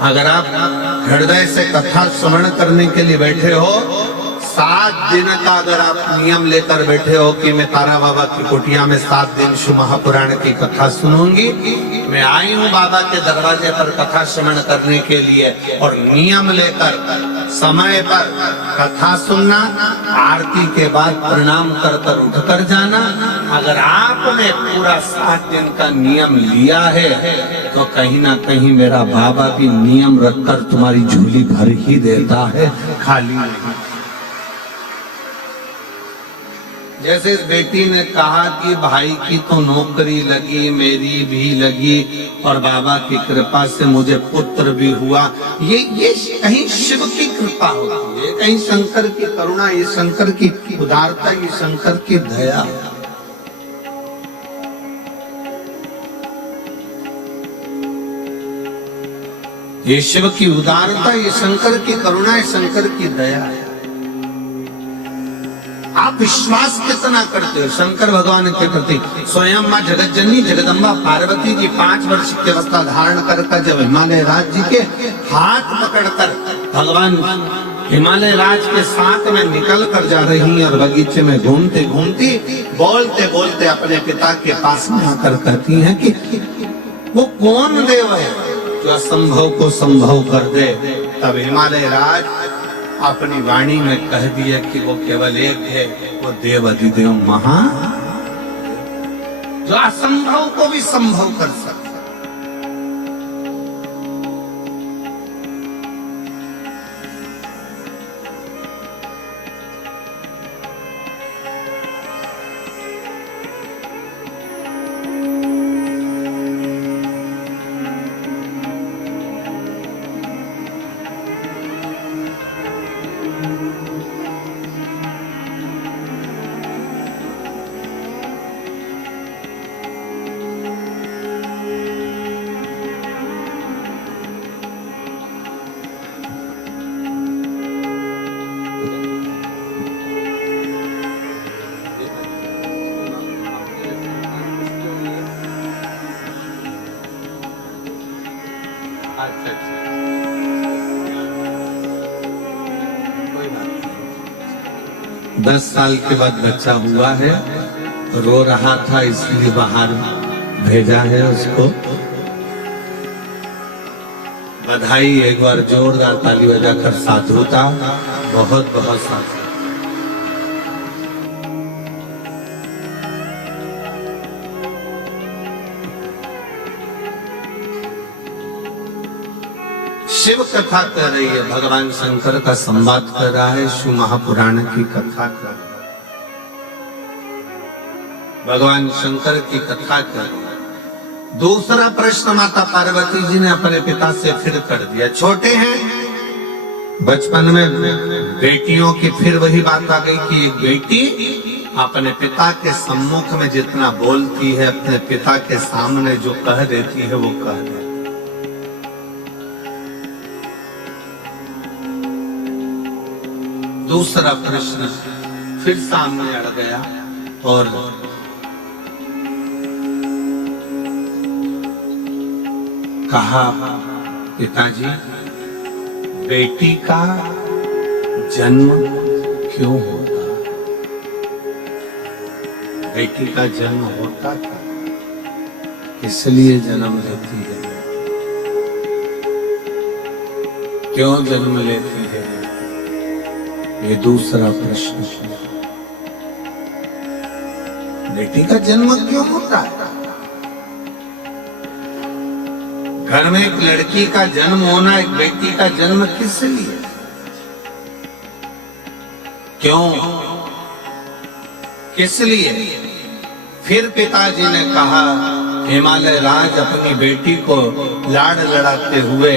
अगर आप हृदय से कथा श्रवण करने के लिए बैठे हो, 7 दिन का अगर आप नियम लेकर बैठे हो कि मैं तारा बाबा की कुटिया में 7 दिन शिव महापुराण की कथा सुनूंगी, मैं आई हूँ बाबा के दरवाजे पर कथा श्रवण करने के लिए, और नियम लेकर समय पर कथा सुनना, आरती के बाद प्रणाम कर कर उठकर जाना। अगर आपने पूरा 7 दिन का नियम लिया है, तो कहीं ना कहीं मेरा बाबा भी नियम रखकर तुम्हारी झोली भर ही देता है, खाली नहीं। जैसे इस बेटी ने कहा कि भाई की तो नौकरी लगी, मेरी भी लगी, और बाबा की कृपा से मुझे पुत्र भी हुआ। ये कहीं शिव की कृपा होती है, कहीं शंकर की करुणा, ये शंकर की उदारता, ये शंकर की दया। ये शिव की उदारता, ये शंकर की करुणा है, शंकर की दया है। आप विश्वास कितना करते हो शंकर भगवान के प्रति? स्वयं मां जगतजननी जगदम्बा पार्वती जी 5 वर्ष की अवस्था धारण कर जब हिमालय राज जी के हाथ पकड़कर भगवान हिमालय राज के साथ में निकल कर जा रही और बगीचे में घूमते घूमती बोलते बोलते अपने पिता के पास में आकर कहती हैं कि वो कौन देव है जो असंभव को संभव कर दे। तब हिमालय राज अपनी वाणी में कह दिया कि वो केवल एक है, वो देव अधिदेव महा, जो असंभव को भी संभव कर सकता। अच्छा, 10 साल के बाद बच्चा हुआ है, रो रहा था इसलिए बाहर भेजा है उसको। बधाई, एक बार जोरदार ताली बजाकर साधुता, बहुत बहुत साधु। शिव कथा कर रही है, भगवान शंकर का संवाद कर रहा है, शिव महापुराण की कथा कर रहा है, भगवान शंकर की कथा कर रही है। दूसरा प्रश्न माता पार्वती जी ने अपने पिता से फिर कर दिया। छोटे हैं, बचपन में बेटियों की फिर वही बात आ गई कि एक बेटी अपने पिता के सम्मुख में जितना बोलती है, अपने पिता के सामने जो कह देती है वो कह देती है। दूसरा प्रश्न फिर सामने अड़ गया और कहा, पिताजी बेटी का जन्म क्यों होता? बेटी का जन्म होता था, इसलिए जन्म लेती है। क्यों जन्म लेती है? ये दूसरा प्रश्न किया। बेटी का जन्म क्यों होता है? घर में एक लड़की का जन्म होना, एक बेटी का जन्म किस लिए? क्यों, किस लिए? फिर पिताजी ने कहा, हिमालय राज अपनी बेटी को लाड लड़ाते हुए,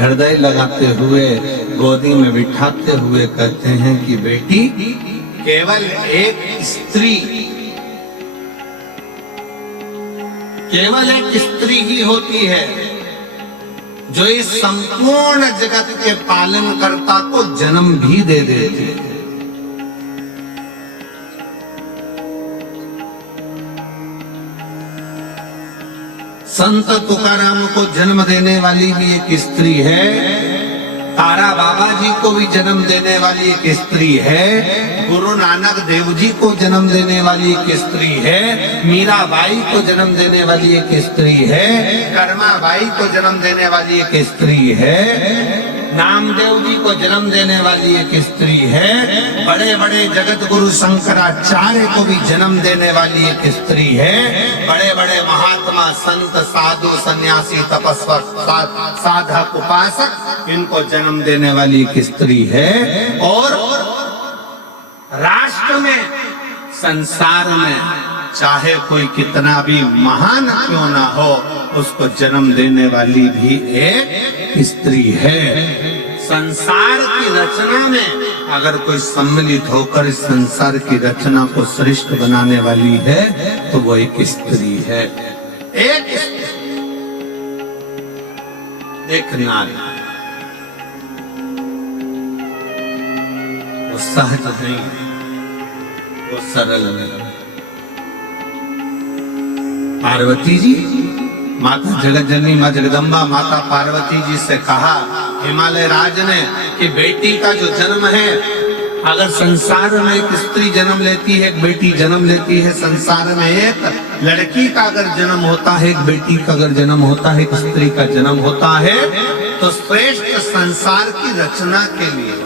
हृदय लगाते हुए, गोदी में बिठाते हुए कहते हैं कि बेटी केवल एक स्त्री, केवल एक स्त्री ही होती है जो इस संपूर्ण जगत के पालन करता को जन्म भी दे देती है। संत तुकाराम को जन्म देने वाली भी एक स्त्री है, तारा बाबा जी को भी जन्म देने वाली एक स्त्री है, गुरु नानक देव जी को जन्म देने वाली एक स्त्री है, मीराबाई को जन्म देने वाली एक स्त्री है, कर्माबाई को जन्म देने वाली एक स्त्री है, नामदेव जी को जन्म देने वाली एक स्त्री है, बड़े बड़े जगत गुरु शंकराचार्य को भी जन्म देने वाली एक स्त्री है, बड़े बड़े महात्मा संत साधु सन्यासी तपस्वी साधक उपासक इनको जन्म देने वाली एक स्त्री है। और राष्ट्र में, संसार में चाहे कोई कितना भी महान क्यों ना हो, उसको जन्म देने वाली भी एक स्त्री है। संसार की रचना में अगर कोई सम्मिलित होकर इस संसार की रचना को श्रेष्ठ बनाने वाली है तो वो एक स्त्री है, एक नारी। सहज नहीं, वो सरल नहीं। पार्वती जी, माता जगत जननी माँ जगदम्बा माता पार्वती जी से कहा हिमालय राज ने कि बेटी का जो जन्म है, अगर संसार में एक स्त्री जन्म लेती है, एक बेटी जन्म लेती है, संसार में एक लड़की का अगर जन्म होता है, एक बेटी का अगर जन्म होता है, एक स्त्री का जन्म होता है, तो श्रेष्ठ संसार की रचना के लिए,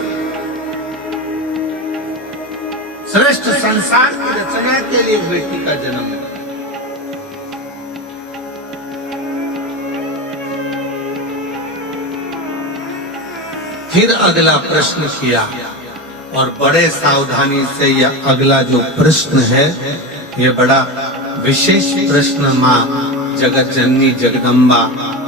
श्रेष्ठ संसार की रचना के लिए एक बेटी का जन्म है। फिर अगला प्रश्न किया और बड़े सावधानी से यह अगला जो प्रश्न है, ये बड़ा विशेष प्रश्न माँ जगत जननी जगदम्बा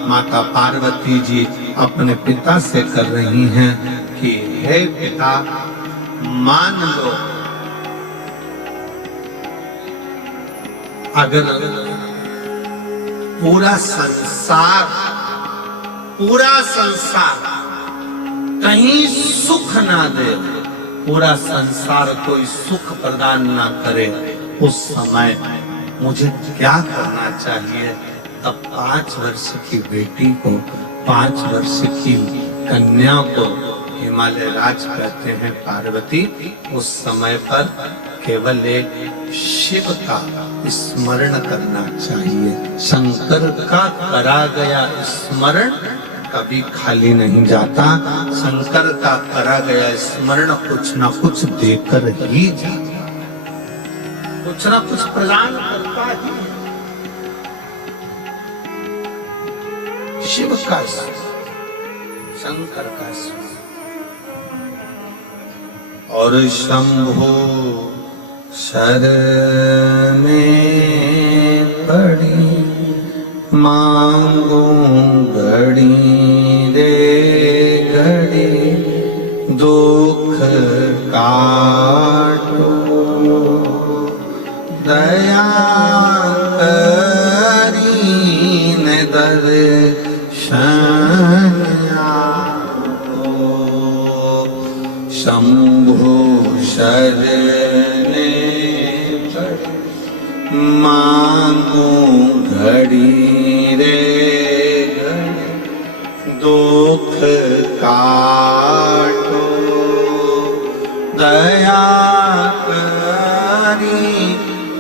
माता पार्वती जी अपने पिता से कर रही हैं कि हे पिता, मान लो अगर पूरा संसार कहीं सुख ना दे, पूरा संसार कोई सुख प्रदान ना करे, उस समय मुझे क्या करना चाहिए? तब 5 वर्ष की बेटी को, 5 वर्ष की कन्या को हिमालय राज कहते हैं पार्वती, उस समय पर केवल एक शिव का स्मरण करना चाहिए। शंकर का करा गया स्मरण कभी खाली नहीं जाता। शंकर का करा गया स्मरण कुछ ना कुछ देकर ही जाता, कुछ ना कुछ प्रदान करता ही। शिव का शंकर का और शंभो शरण में पड़ी मांगो घड़ी रे घड़ी, दुख काटो दया करीन दर्शन शंभो शरणे मांगो घड़ी रे दुख काटो दया करी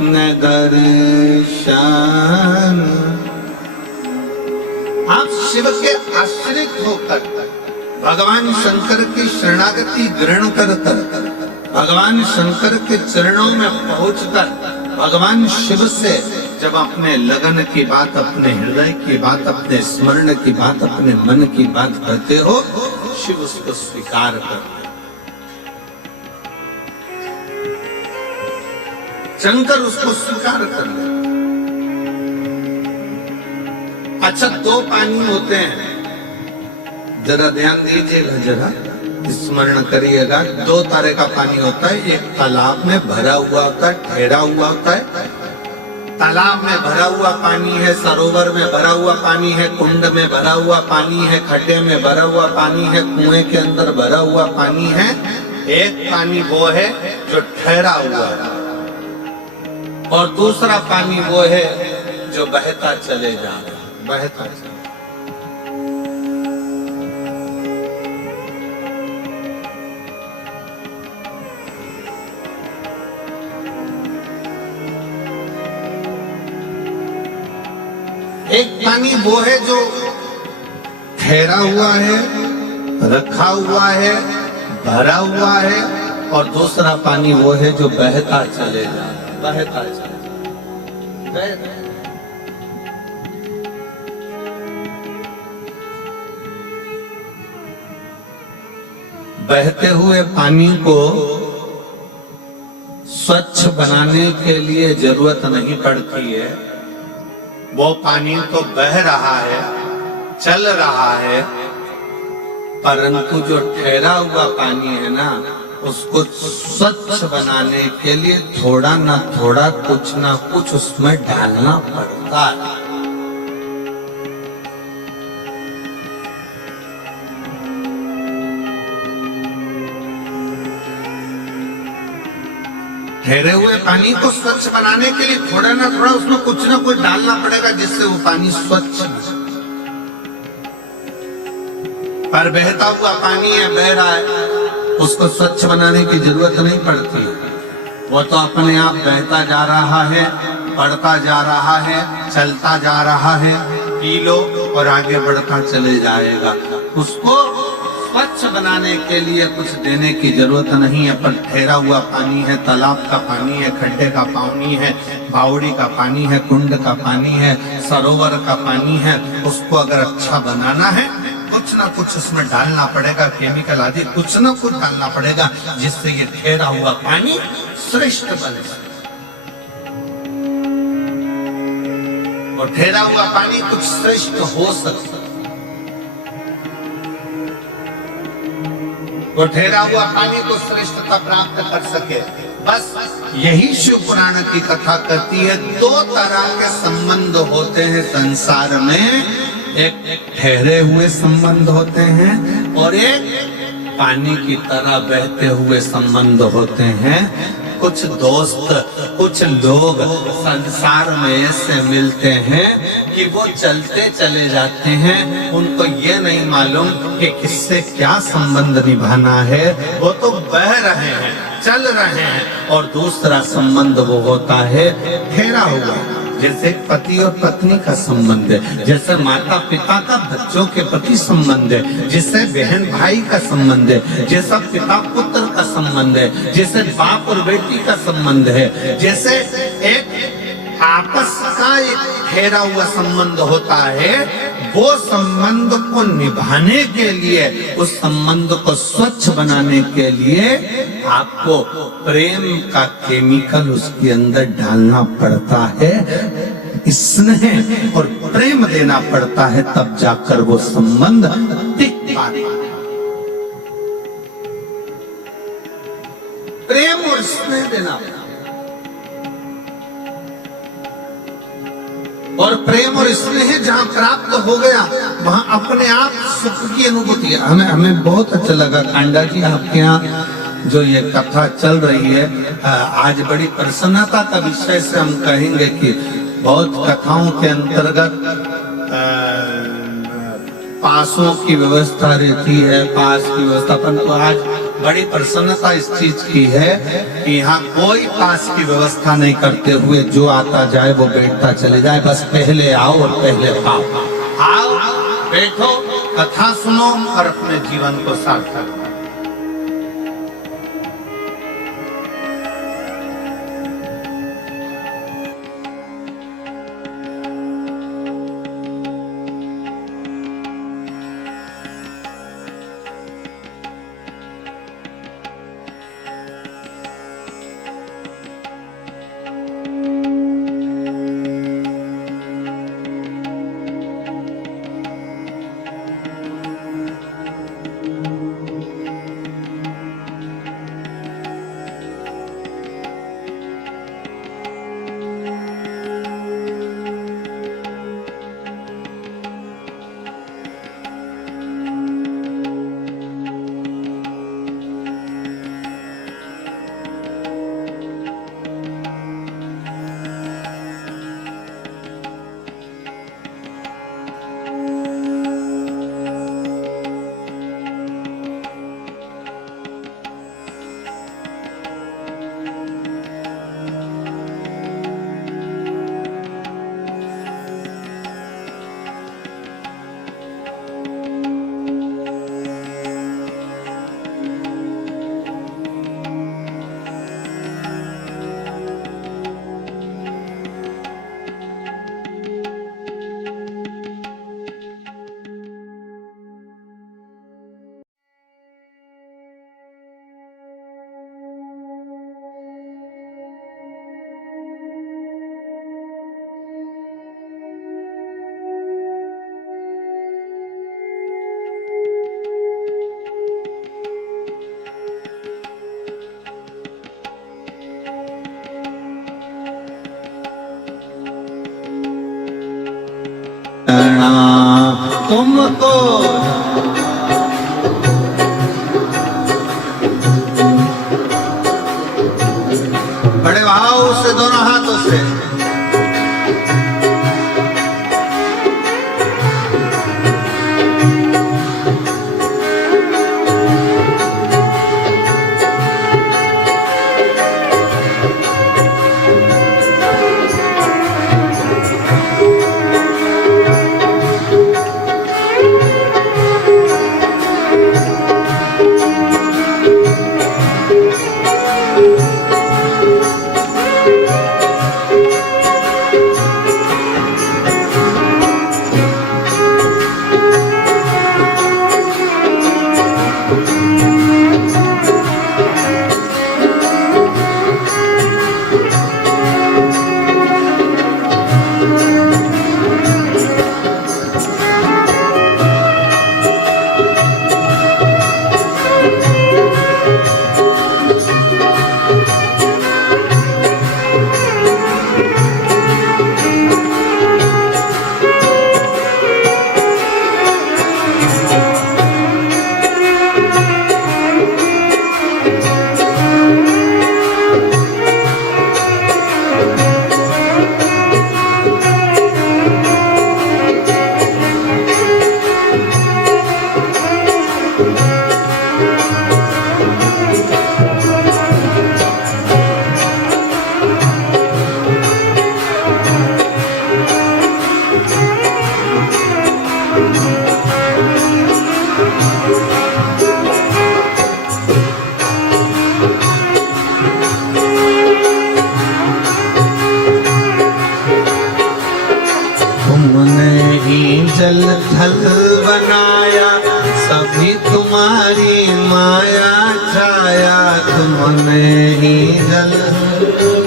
न दर्शन। आप शिव के आश्रित होकर भगवान शंकर की शरणागति ग्रहण कर भगवान शंकर के चरणों में पहुंचकर भगवान शिव से जब अपने लगन की बात, अपने हृदय की बात, अपने स्मरण की बात, अपने मन की बात करते हो, शिव उसको स्वीकार करते, शंकर उसको स्वीकार कर ले। अच्छा, 2 पानी होते हैं, जरा ध्यान दीजिएगा, जरा स्मरण करिएगा। 2 तरह का पानी होता है, एक तालाब में भरा हुआ होता है, ठहरा हुआ होता है। तालाब में भरा हुआ पानी है, सरोवर में भरा हुआ पानी है, कुंड में भरा हुआ पानी है, खड्डे में भरा हुआ पानी है, कुएं के अंदर भरा हुआ पानी है। एक पानी वो है जो ठहरा हुआ है और दूसरा पानी वो है जो बहता चले जा रहा है, बहता चले। एक पानी वो है जो ठहरा हुआ है, रखा हुआ है, भरा हुआ है, और दूसरा पानी वो है जो बहता चलेगा, बहता चलेगा। बहते हुए पानी को स्वच्छ बनाने के लिए जरूरत नहीं पड़ती है। वो पानी तो बह रहा है, चल रहा है, परंतु जो ठहरा हुआ पानी है ना, उसको स्वच्छ बनाने के लिए थोड़ा ना थोड़ा कुछ ना कुछ उसमें डालना पड़ता है। ठहरे हुए पानी को स्वच्छ बनाने के लिए थोड़ा ना थोड़ा उसमें कुछ ना कुछ डालना पड़ेगा जिससे वो पानी स्वच्छ हो। पर बहता हुआ पानी है, बह रहा है, उसको स्वच्छ बनाने की जरूरत नहीं पड़ती, वो तो अपने आप बहता जा रहा है, बढ़ता जा रहा है, चलता जा रहा है, पी लो और आगे बढ़ता चले जाएगा। उसको स्वच्छ बनाने के लिए कुछ देने की जरूरत नहीं है। पर ठहरा हुआ पानी है, तालाब का पानी है, खड्डे का पानी है, बावड़ी का पानी है, कुंड का पानी है, सरोवर का पानी है, उसको अगर अच्छा बनाना है कुछ ना कुछ उसमें डालना पड़ेगा, केमिकल आदि कुछ ना कुछ डालना पड़ेगा जिससे ये ठहरा हुआ पानी श्रेष्ठ बने और ठहरा हुआ पानी कुछ श्रेष्ठ हो सके। वो ठहरा हुआ पानी को श्रेष्ठता प्राप्त कर सके। बस यही शिव पुराण की कथा करती है। दो तरह के संबंध होते हैं संसार में, एक ठहरे हुए संबंध होते हैं और एक पानी की तरह बहते हुए संबंध होते हैं। कुछ दोस्त, कुछ लोग संसार में ऐसे मिलते हैं कि वो चलते चले जाते हैं, उनको ये नहीं मालूम कि किससे क्या संबंध निभाना है, वो तो बह रहे हैं, चल रहे हैं। और दूसरा संबंध वो होता है ठहरा हुआ, जैसे पति और पत्नी का संबंध है, जैसे माता पिता का बच्चों के प्रति संबंध है, जैसे बहन भाई का संबंध है, जैसा पिता पुत्र का संबंध है, जैसे बाप और बेटी का संबंध है, जैसे एक आपस का एक ठहरा हुआ संबंध होता है। वो संबंध को निभाने के लिए, उस संबंध को स्वच्छ बनाने के लिए आपको प्रेम का केमिकल उसके अंदर डालना पड़ता है, स्नेह और प्रेम देना पड़ता है, तब जाकर वो संबंध टिक पाता है। प्रेम और स्नेह देना पड़ता है। और प्रेम और स्नेह जहाँ प्राप्त हो गया वहाँ अपने आप सुख की अनुभूति है। हमें बहुत अच्छा लगा कांडा जी, आपके यहाँ जो ये कथा चल रही है, आज बड़ी प्रसन्नता का विषय से हम कहेंगे कि बहुत कथाओं के अंतर्गत पासों की व्यवस्था रहती है, पास की व्यवस्था, परंतु आज बड़ी प्रसन्नता इस चीज की है कि यहाँ कोई पास की व्यवस्था नहीं करते हुए जो आता जाए वो बैठता चले जाए। बस पहले आओ और पहले पाओ। आओ, बैठो, कथा सुनो और अपने जीवन को सार्थक करो। तुमको थल बनाया, सभी तुम्हारी माया छाया। तुमने ही जल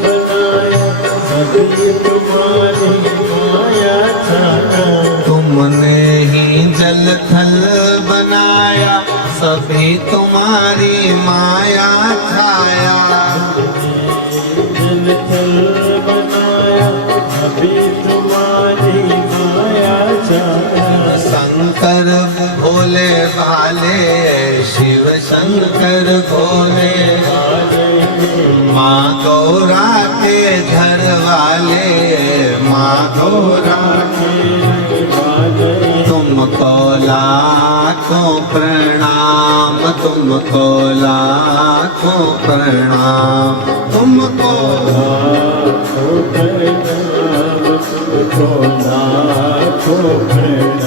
बनाया, सभी तुम्हारी माया छाया। तुमने ही जल थल बनाया, सभी तुम्हारी माया छाया। जल थल बनाया, सभी तुम्हारी माया छाया। शंकर भोले भाले, शिव शंकर भोले भाले, माँ गौरा के घर वाले, माँ गौरा के भाले। तुमको लाखों प्रणाम, तुमको लाखों प्रणाम, तुमको लाखों प्रणाम, तुमको लाखों प्रणाम।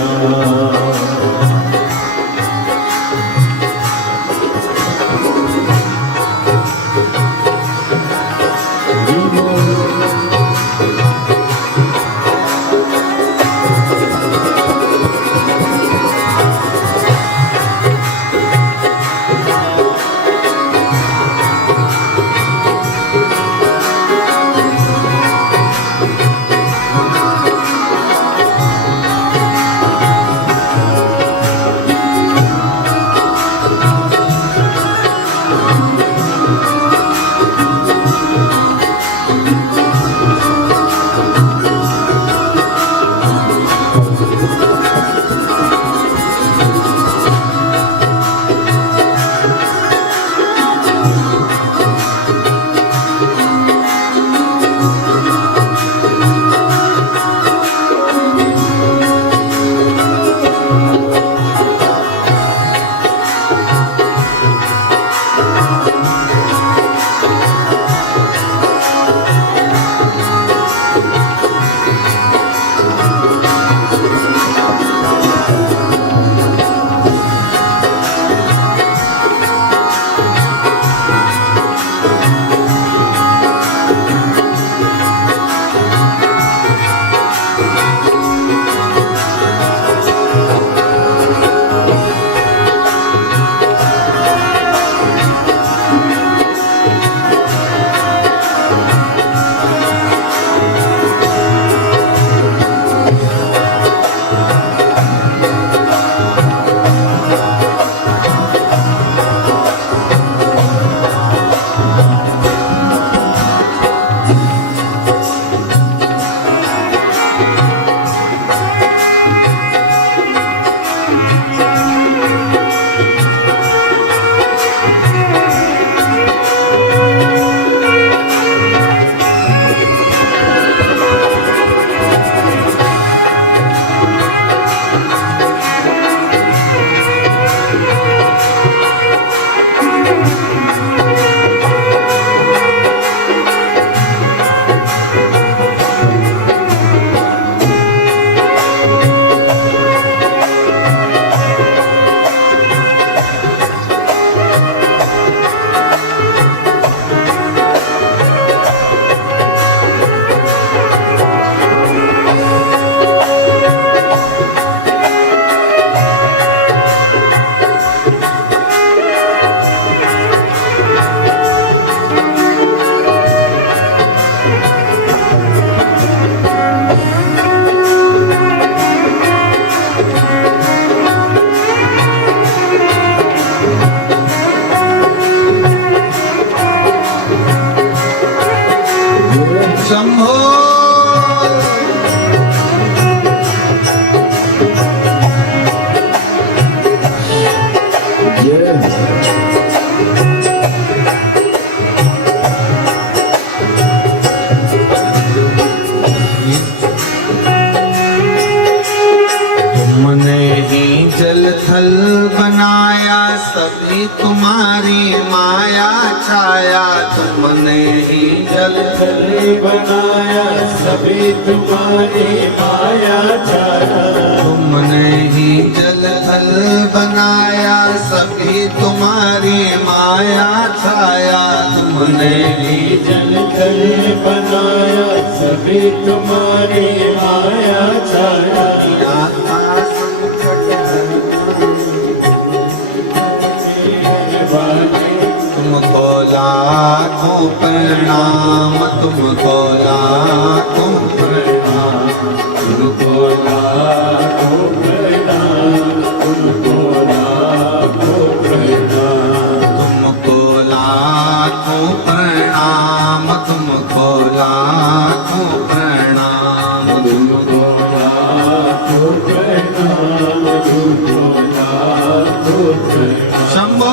थल बनाया, सभी तुम्हारी माया छाया। तुमने ही जल थल बनाया, सभी तुम्हारी माया छाया। तुमने ही जल थल बनाया, सभी तुम्हारी माया छाया। तुमने ही जल थल बनाया, सभी तुम्हारी माया छाया। आता शंकर लाखों प्रणाम, तुमको लाखों प्रणाम, तुमको लाखों प्रणाम, तुमको लाखों प्रणाम, तुमको लाखों प्रणाम, तुमको लाखों प्रणाम, तुमको लाखों प्रणाम, तुमको लाखों प्रणाम। शंभो।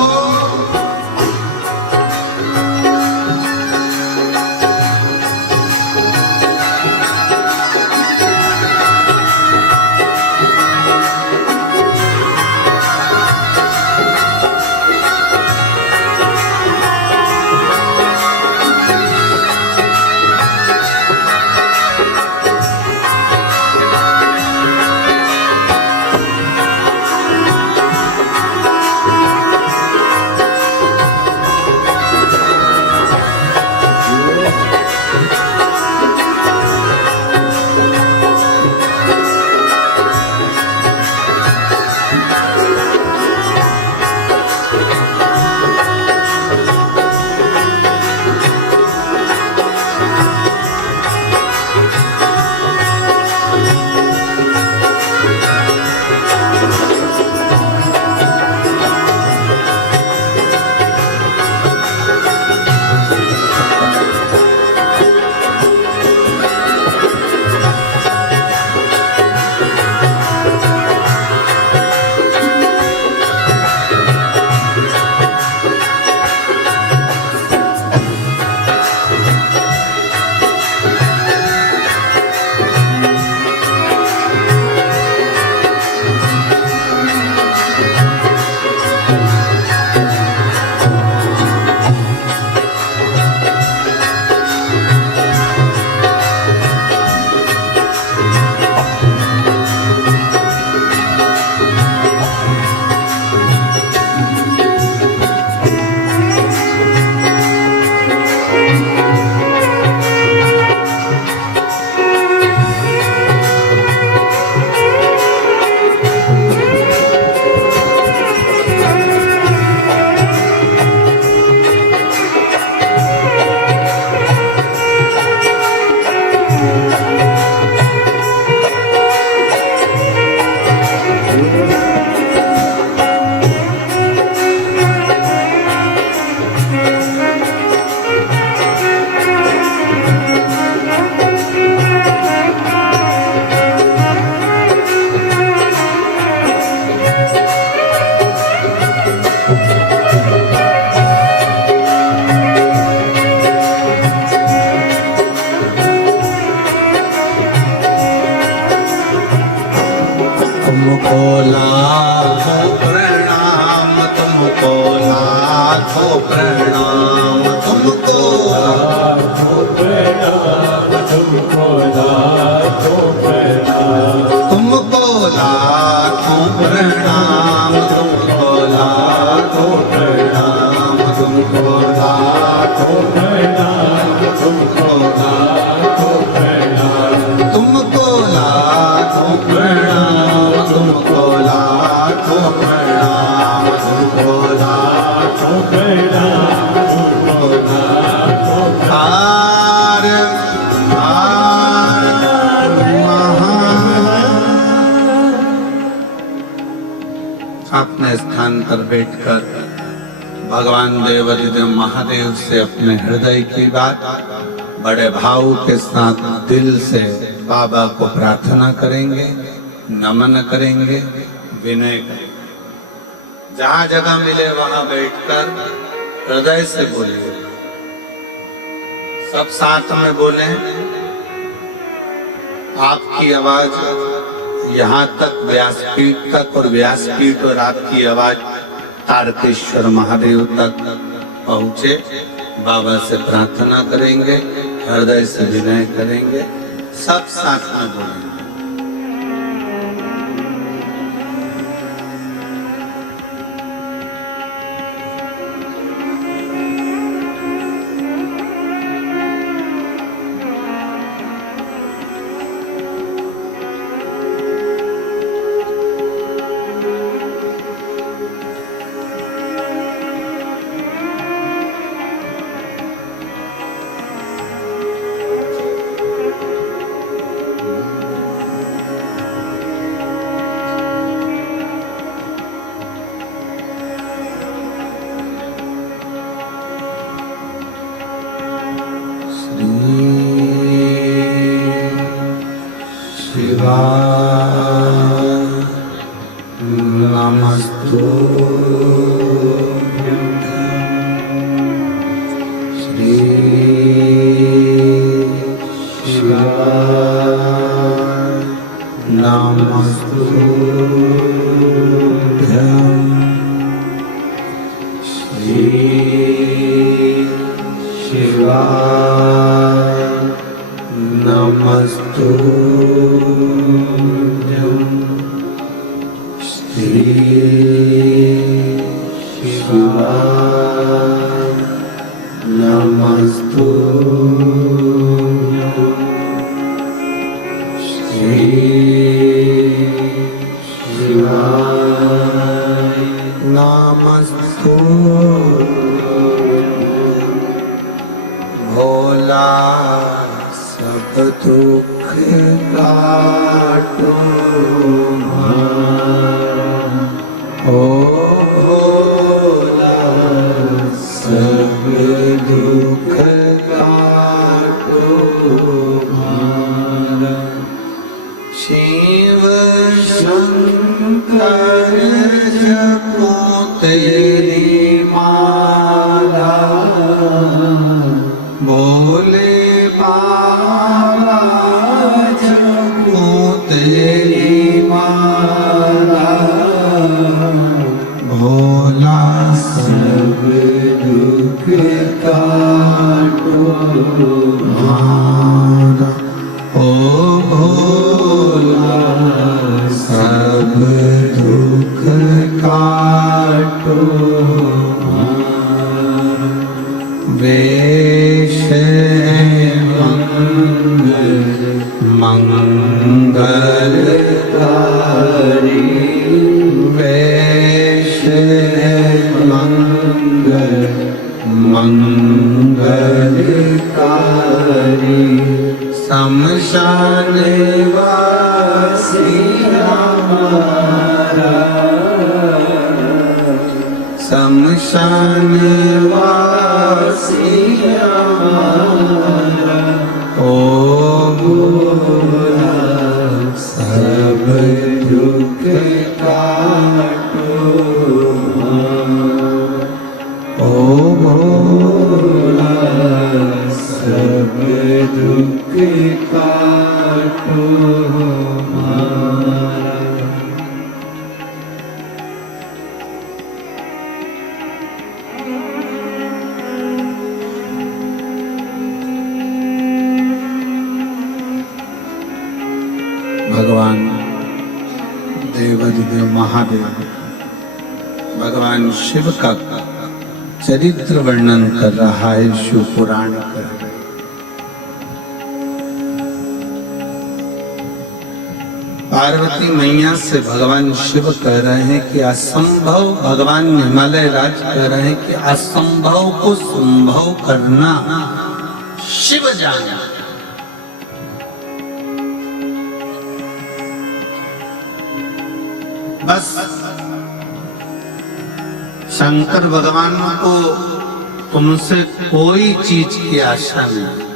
तुमको लाखों प्रणाम, तुमको लाखों प्रणाम, तुमको लाखों प्रणाम, तुमको लाखों प्रणाम, तुमको लाखों प्रणाम, तुमको लाखों प्रणाम, तुमको लाखों प्रणाम, तुमको लाखों प्रणाम, तुमको लाखों प्रणाम, तुमको लाखों प्रणाम, तुमको लाखों प्रणाम, तुमको लाखों हार हार अपने स्थान पर बैठकर भगवान देवादिदेव महादेव से अपने हृदय की बात बड़े भाव के साथ दिल से बाबा को प्रार्थना करेंगे, नमन करेंगे, विनय करेंगे। जहां जगह मिले वहां बैठकर हृदय से बोलिए, सब साथ में बोले। आपकी आवाज यहाँ तक व्यासपीठ तक और व्यासपीठ और आपकी आवाज तारकेश्वर महादेव तक पहुंचे। बाबा से प्रार्थना करेंगे, हृदय से विनय करेंगे, सब साथ में बोलेंगे। शिवाय नमस्तुभ्यं श्री शिवाय नमस्तुभ्यं श्री शिवाय नमस्तुभ्यं श्री शिवाय नमस्तुभ्यं श्री शिवाय नमस्तुभ्यं भोला सब दुख काटो ओ भोला सब दुख काटो शिव शंकर जपो तेरी माला बोले बाबा जपो तेरी माला भोला सब दुख काटो हमारा ओ भोला सब दुख काटो वेश मंगलकारी वेश मंगलकारी शमशान वासी हमारा शमशान वासी हमारा ओ भोला सब दुख काटो ओ भोला सब दुख काटो भगवान देवाधिदेव महादेव भगवान शिव का चरित्र वर्णन कर रहा है शिव पुराण का। पार्वती मैया से भगवान शिव कह रहे हैं कि असंभव, भगवान हिमालय राज कह रहे हैं कि असंभव को संभव करना शिव जाना। बस शंकर भगवान को तुमसे कोई चीज की आशा नहीं।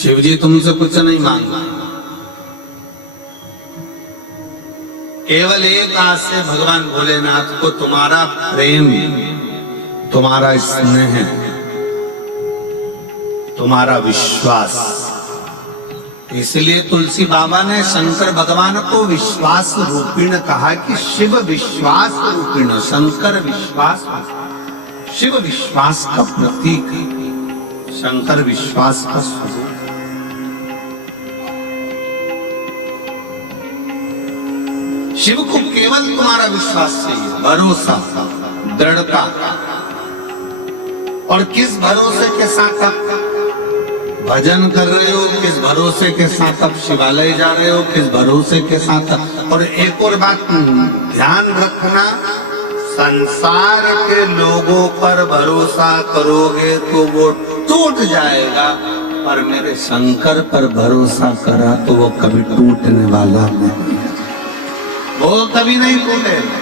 शिव जी तुमसे कुछ नहीं मांगना, केवल एक आस है भगवान भोलेनाथ को, तुम्हारा प्रेम, तुम्हारा स्नेह, तुम्हारा विश्वास। इसलिए तुलसी बाबा ने शंकर भगवान को विश्वास रूपिण कहा कि शिव विश्वास रूपिण, शंकर विश्वास, शिव विश्वास का प्रतीक, शंकर विश्वास का स्वरूप। शिव को केवल तुम्हारा विश्वास चाहिए, भरोसा, दृढ़ता। और किस भरोसे के साथ आप भजन कर रहे हो, किस भरोसे के साथ आप शिवालय जा रहे हो, किस भरोसे के साथ। और एक और बात ध्यान रखना, संसार के लोगों पर भरोसा करोगे तो वो टूट जाएगा, पर मेरे शंकर पर भरोसा करा तो वो कभी टूटने वाला नहीं, वो कभी नहीं टूटेगा।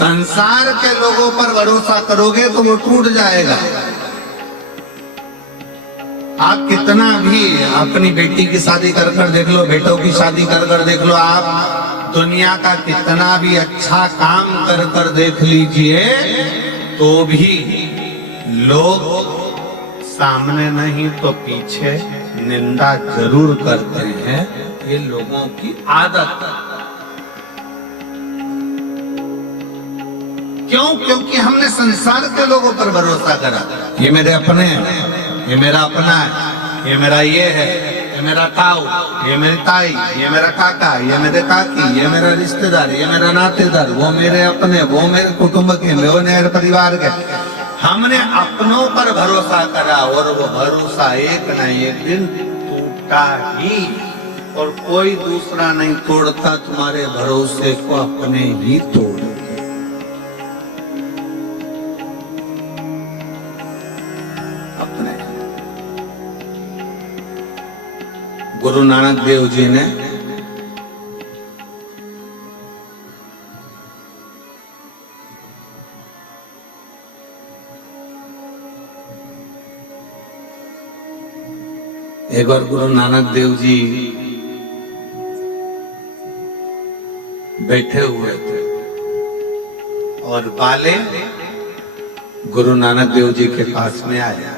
संसार के लोगों पर भरोसा करोगे तो वो टूट जाएगा। आप कितना भी अपनी बेटी की शादी कर कर देख लो, बेटों की शादी कर कर देख लो, आप दुनिया का कितना भी अच्छा काम कर कर देख लीजिए, तो भी लोग सामने नहीं तो पीछे निंदा जरूर करते हैं। ये लोगों की आदत है। क्यों? क्योंकि हमने संसार के लोगों पर भरोसा करा। ये मेरे अपने हैं, ये मेरा अपना है, ये मेरा ये है, ये मेरा ताऊ, ये मेरी ताई, ये मेरा काका, ये मेरे काकी, ये मेरा रिश्तेदार, ये मेरा नातेदार, वो मेरे अपने, वो मेरे कुटुंब के, वो मेरे परिवार के। हमने अपनों पर भरोसा करा और वो भरोसा एक न एक दिन टूटा ही, और कोई दूसरा नहीं तोड़ता तुम्हारे भरोसे को, अपने ही तोड़। अपने गुरु नानक देव जी ने एक बार गुरु नानक देव जी बैठे हुए थे और बाले गुरु नानक देव जी के पास में आया।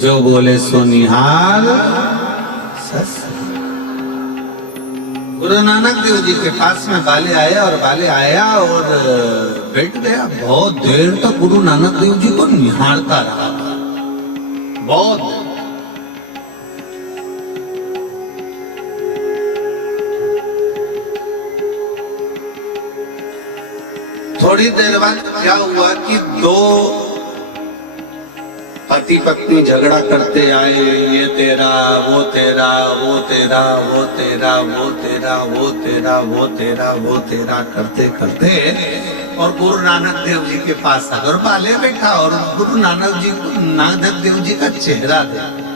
जो बोले सो निहाल सस। गुरु नानक देव जी के पास में बाले आया और बाले आया और बैठ गया। बहुत देर तक गुरु नानक देव जी को निहारता रहा, बहुत देर। थोड़ी देर बाद क्या हुआ कि दो पति पत्नी झगड़ा करते आए, ये तेरा, वो तेरा, वो तेरा, वो तेरा, वो तेरा, वो तेरा, वो तेरा, वो तेरा करते करते और गुरु नानक देव जी के पास अगर बाले बैठा और गुरु नानक देव जी का चेहरा देखा,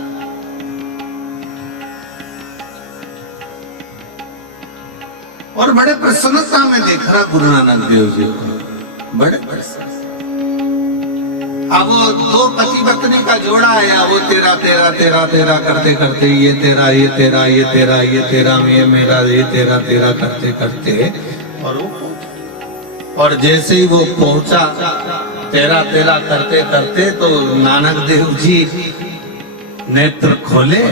और बड़े प्रसन्नता में देख रहा गुरु नानक देव जी को, बड़े प्रसन्न। अब वो दो पति पत्नी का जोड़ा आया, वो तेरा तेरा तेरा तेरा करते करते ये तेरा, ये तेरा, ये तेरा, ये तेरा, ये मेरा, ये तेरा तेरा करते करते और जैसे ही वो पहुंचा तेरा तेरा करते करते, तो नानक देव जी नेत्र खोले